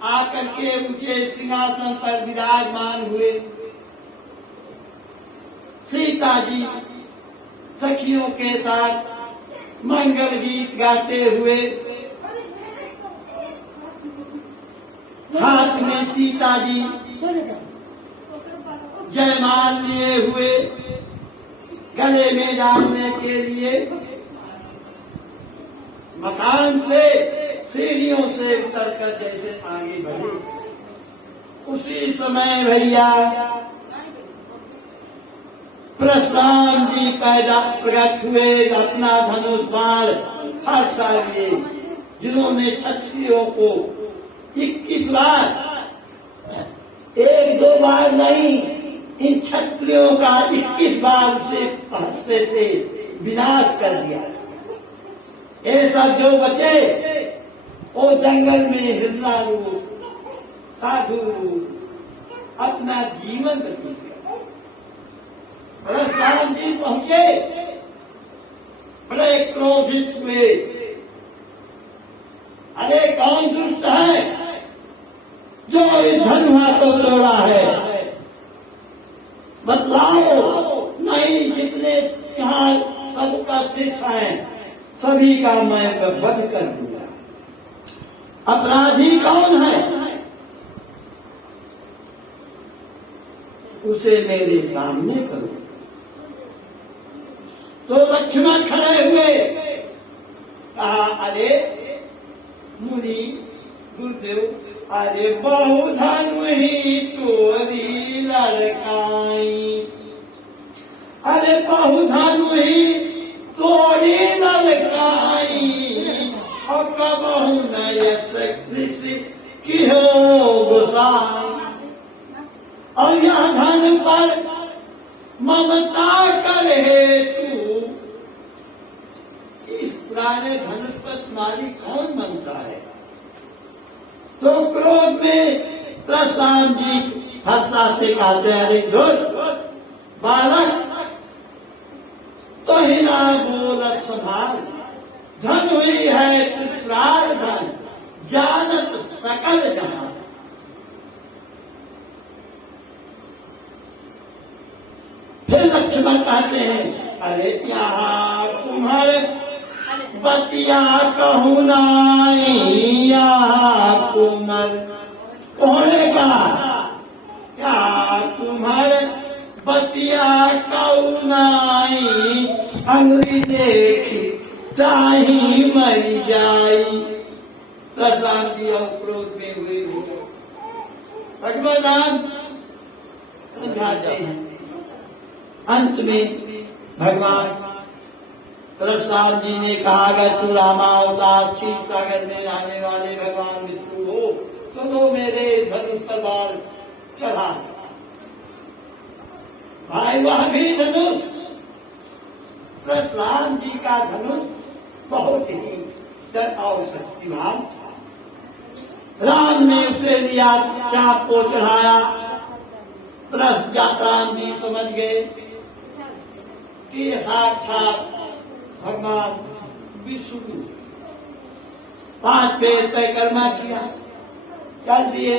आकर के ऊंचे सिंहासन पर विराजमान हुए। सीता जी सखियों के साथ मंगल गीत गाते हुए, हाथ में सीता जी जयमाल लिए हुए, गले में डालने के लिए मकान से सीढ़ियों से उतरकर जैसे आगे बढ़े। उसी समय भैया परशुराम जी पैदा प्रकट हुए, अपना धनुष बाण हर्षाली जिन्होंने क्षत्रियों को 21 बार, एक दो बार नहीं, इन क्षत्रियों का 21 बार से विनाश कर दिया। ऐसा जो बचे वो जंगल में हिरना रूप, साधु रूप अपना जीवन व्यतीत कर। परशुराम जी पहुंचे, बड़े क्रोधित हुए। अरे कौन दुष्ट है जो इस धनुआ को तोड़ा है? बतलाओ। नहीं, जितने यहाँ सब उपस्थित हैं सभी का मैं वध कर दूंगा। अपराधी कौन है उसे मेरे सामने करो। तो लक्ष्मण खड़े हुए, कहा अरे मुनि गुरुदेव, अरे बहुधन ही तोरी लड़काई, अरे बहुधन ही तोरी लड़काई, और कबहु नयत कृषि की हो गोसाई। और यह धन पर ममता करे तू, इस पुराने धनुष पर तुम्हारी कौन ममता है? तो क्रोध में परशुराम जी हर्षा से कहते, अरे दुष्ट बालक, तो ही ना बोलत संभाल, धन हुई है त्रिपुरार धन, जानत सकल जहां। फिर लक्ष्मण कहते हैं, अरे यहाँ तुम्हारे बतिया कहूँ नाई, यहाँ कुमर कोने का, क्या तुम्हारे बतिया कहूँ नाई, अंगुरी देखी ताही मरी जाई। प्रशांत जी और क्रोध में हुए भगवान समझाते हैं। अंत में भगवान परशुराम जी ने कहा, अगर तू रामावतार क्षीर सागर में आने वाले भगवान विष्णु हो तो मेरे धनुष पर बाण चढ़ा। भाई वह भी धनुष, परशुराम जी का धनुष बहुत ही डर और शक्तिवान था। राम ने उसे लिया, चाप को चढ़ाया। परशुराम जी समझ गए कि साक्षात भगवान विष्णु। 5 पैर परिक्रमा किया, चल दिए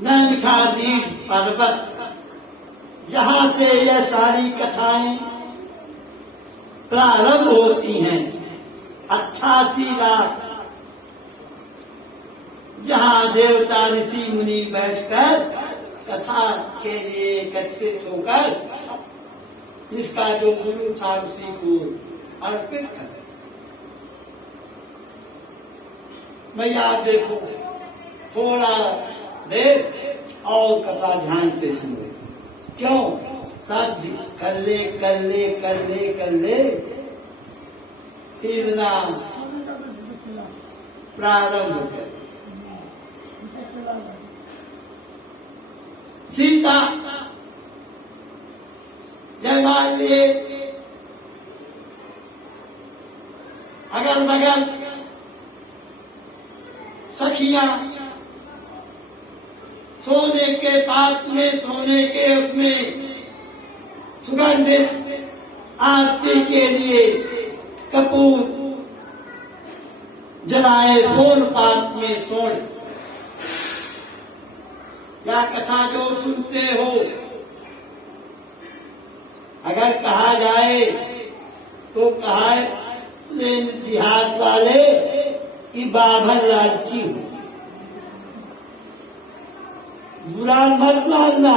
नैमिषारण्य पर्वत। जहां से यह सारी कथाएं प्रारंभ होती हैं, 88 लाख जहां देवता ऋषि मुनि बैठकर कथा के लिए एकत्रित होकर इसका जो गुरु था उसी को अर्पित कर। भैया आप देखो, थोड़ा देर और कथा ध्यान से सुनो। क्यों? सब कर ले कर ले कर ले कर ले, फिर ना प्रारंभ कर। सीता जयमाल लिए अगल बगल सखियां सोने के पात्र में, सोने के उसमें सुगंधित आरती के लिए कपूर जलाए, सोन पात्र में सोने। या कथा जो सुनते हो, अगर कहा जाए तो कहा देहात वाले कि बाभन लालची हो। बुरा मत मानना,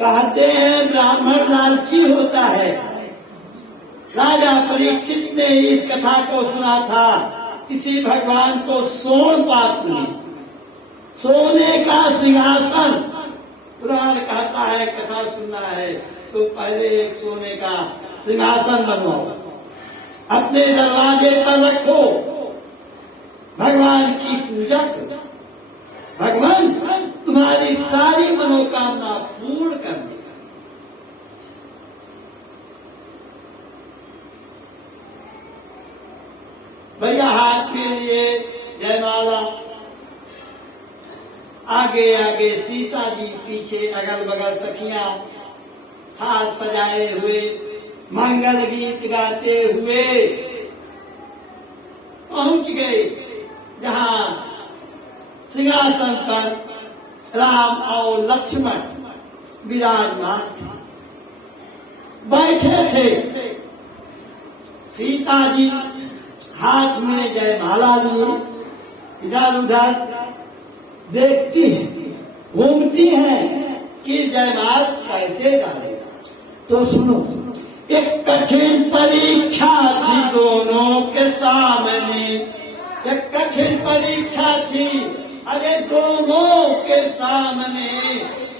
कहते हैं ब्राह्मण लालची होता है। राजा परीक्षित ने इस कथा को सुना था किसी भगवान को सोन पात्र में, सोने का सिंहासन। पुराण कहता है कथा सुनना है तो पहले एक सोने का सिंहासन बनवाओ, अपने दरवाजे पर रखो, भगवान की पूजा करो, भगवान तुम्हारी सारी मनोकामना पूर्ण कर देगा। भैया हाथ में लिए जयमाला, आगे आगे सीता जी, पीछे अगल बगल सखियां हाथ सजाए हुए मंगल गीत गाते हुए पहुंच गए जहां सिंहासन पर राम और लक्ष्मण विराजमान थे, बैठे थे। सीता जी हाथ में जयमाला लिए इधर उधर देखती हैं, घूमती हैं कि जयमाल कैसे डालेगा। तो सुनो, एक कठिन परीक्षा थी दोनों के सामने, एक कठिन परीक्षा थी, अरे दोनों के सामने।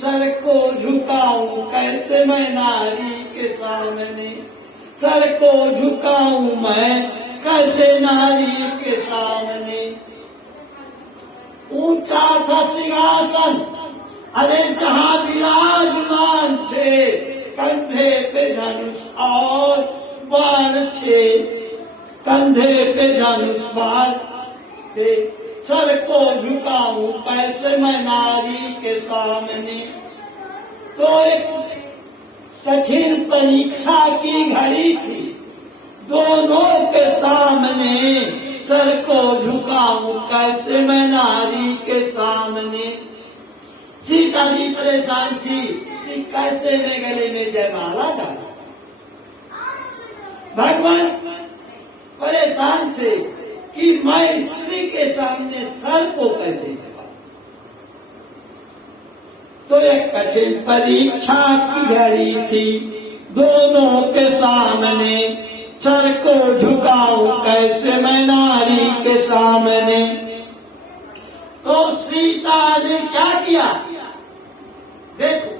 सर को झुकाऊं कैसे मैं नारी के सामने, सर को झुकाऊं मैं कैसे नारी के सामने। ऊंचा था सिंहासन, अरे जहां विराजमान थे, कंधे पे धनुष और बाण थे, कंधे पे धनुष बाण थे। सर को झुकाऊं कैसे मैं नारी के सामने। तो एक कठिन परीक्षा की घड़ी थी, दोनों के सामने सर को झुकाऊं कैसे मैं नारी के सामने। सीता जी परेशान थी कि कैसे मैं गले में जयमाला डाला। भगवान परेशान थे कि मैं स्त्री के सामने सर को कैसे झुकाऊं। तो एक कठिन परीक्षा की घड़ी थी, दोनों के सामने सर को झुकाऊं कैसे मैं नारी के सामने। तो सीता ने क्या किया देखो,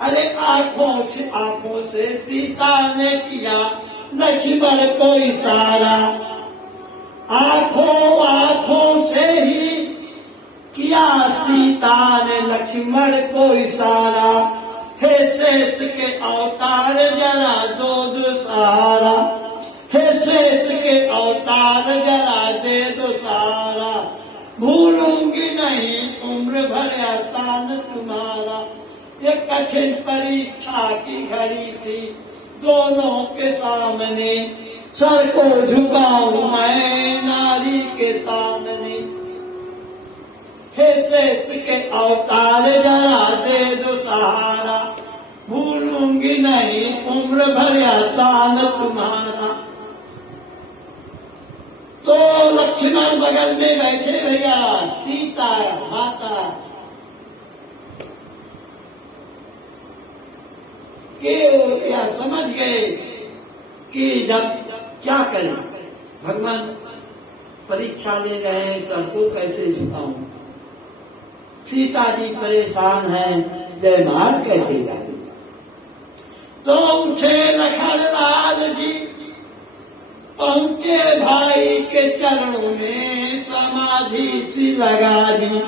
अरे आंखों से सीता ने किया लक्ष्मण को इशारा, आंखों से ही किया सीता ने लक्ष्मण को इशारा। हे शेष के अवतार जरा दो सहारा, हे शेष के अवतार जरा दे दो सहारा। भूलूंगी नहीं उम्र भर तान तुम्हारा। ये कठिन परीक्षा की घड़ी थी, दोनों के सामने सर को झुकाऊं मैं नारी के सामने। हे शेष के अवतार जरा दे दो सहारा, भूलूंगी नहीं उम्र भर तान तुम्हारा। तो लक्ष्मण बगल में बैठे भैया, सीता माता के या समझ गए कि जब क्या करें, भगवान परीक्षा ले रहे हैं, सर को कैसे झुकाऊं। सीता जी परेशान हैं, जयमाल कैसे डाले। तो उठे लखनलाल जी, पहुंचे भाई के चरणों में समाधि सी लगा दी।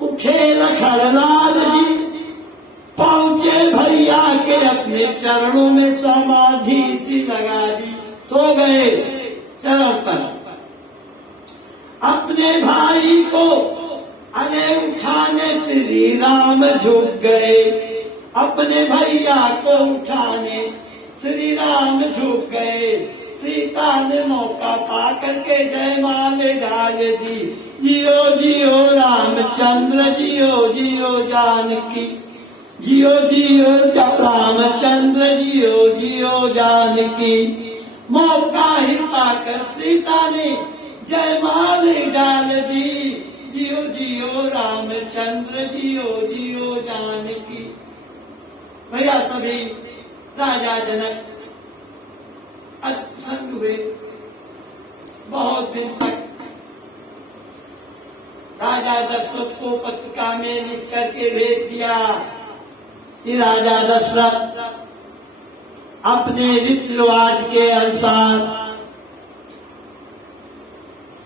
उठे लखनलाल जी, पहुंचे भैया के अपने चरणों में समाधि सी लगा दी। सो गए चरण पर, अपने भाई को अने उठाने श्री राम झुक गए, अपने भैया को उठाने श्री राम झुक गए। सीता ने मौका पा करके जयमाल डाल दी। जियो जियो रामचंद्र, जियो जियो जानकी, जियो जियो रामचंद्र, जियो जियो जानकी। मौका ही पाकर सीता ने जयमाल डाल दी। जियो जियो रामचंद्र, जियो जियो जानकी। भैया सभी राजा जनक प्रसन्न हुए। बहुत दिन तक राजा दशरथ को पत्रिका में लिख करके भेज दिया कि राजा दशरथ अपने रीति रिवाज के अनुसार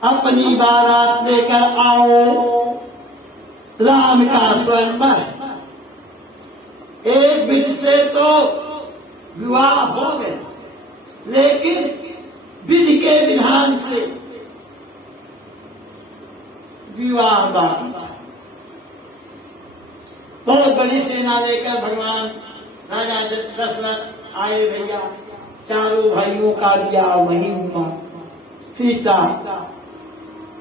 अपनी बारात लेकर आओ। राम का स्वयंवर। एक विधि से तो विवाह हो गया, लेकिन विधि के विधान से विवाह बाकी था। बहुत बड़ी सेना लेकर भगवान राजा दशरथ आए भैया। चारों भाइयों का दिया वही हुआ, सीता,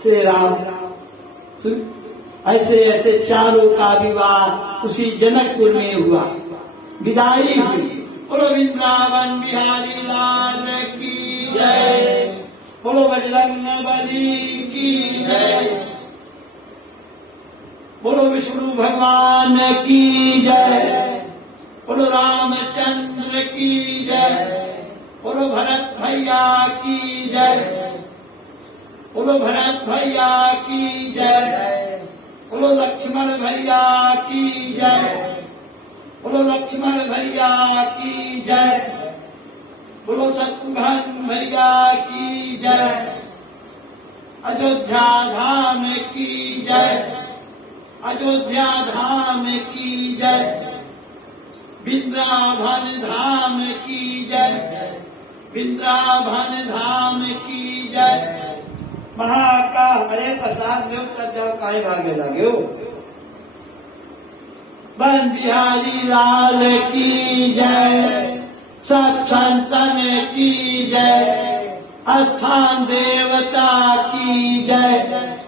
श्री राम, ऐसे ऐसे चारों का विवाह उसी जनकपुर में हुआ। विदाई हुई। बोलो वृंदावन बिहारी लाल की जय। बोलो बजरंग बली की जय। बोलो विष्णु भगवान की जय। बोलो रामचंद्र की जय। बोलो भरत भैया की जय। बोलो भरत भैया की जय। बोलो लक्ष्मण भैया की जय। बोलो लक्ष्मण भैया की जय। बोलो शत्रुघ्न भैया की जय। अयोध्या धाम की जय। अयोध्या धाम की जय। वृंदावन धाम की जय। वृंदावन धाम की जय। महाका हमारे प्रसाद में तब जाओ काहे भागे लगे हो। बन बिहारी लाल की जय। सत संतन की जय। स्थान देवता की जय।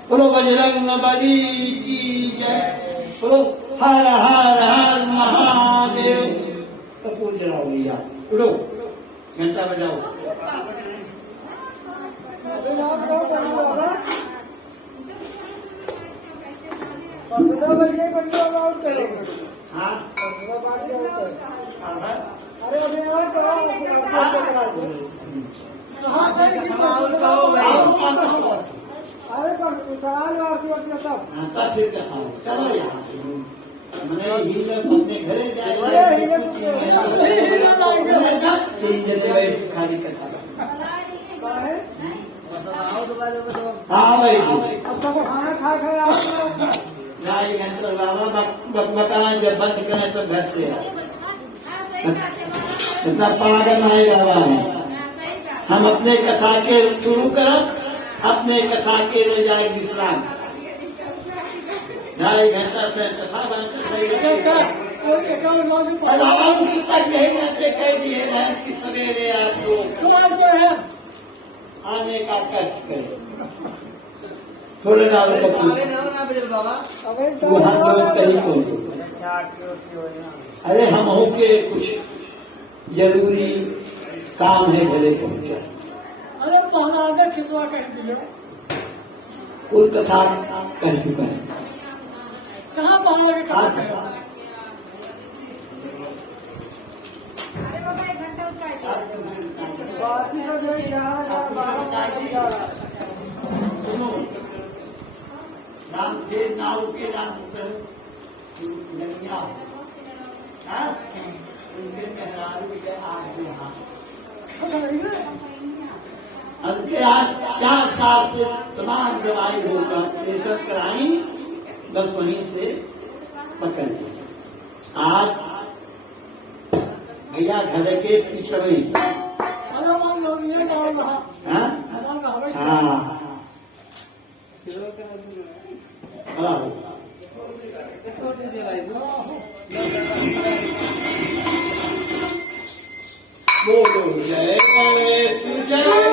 बोलो बजरंग बली की जय। बोलो हर हर हर महादेव। कपूर जलाओ भैया, उड़ो, घंटा बजाओ। हाँ फिर खाओ। चलो यहाँ मैंने अपने घरे खाली कथा। हाँ भाई ढाई घंटे बाबा मकान जब बंद करें तो घर से इतना पागल नहीं बाबा है। हम अपने कथा के शुरू करें, अपने कथा के ले जाए विश्राम। ढाई घंटा से कथा बनते सही तक यही रहते कह दिए हैं कि सवेरे आपको आने का कष्ट करें। थोड़े डालो वो हम लोग कहीं को। अरे हम हो के कुछ जरूरी काम है घरे पहुंचा। अरे महाराजा खिंचवा कह दिए। कोई कथा कह चुका है। कहाँ पहुँच लगे कहा है? नाम के नाव के नाम उनके मेहरारू के आज यहाँ उनके आज 4 साल से तमाम दवाई होगा प्रेशर कराई, बस वहीं से पकड़ ली। आज भैया घर के पिछड़े बोलो जय गणेश जय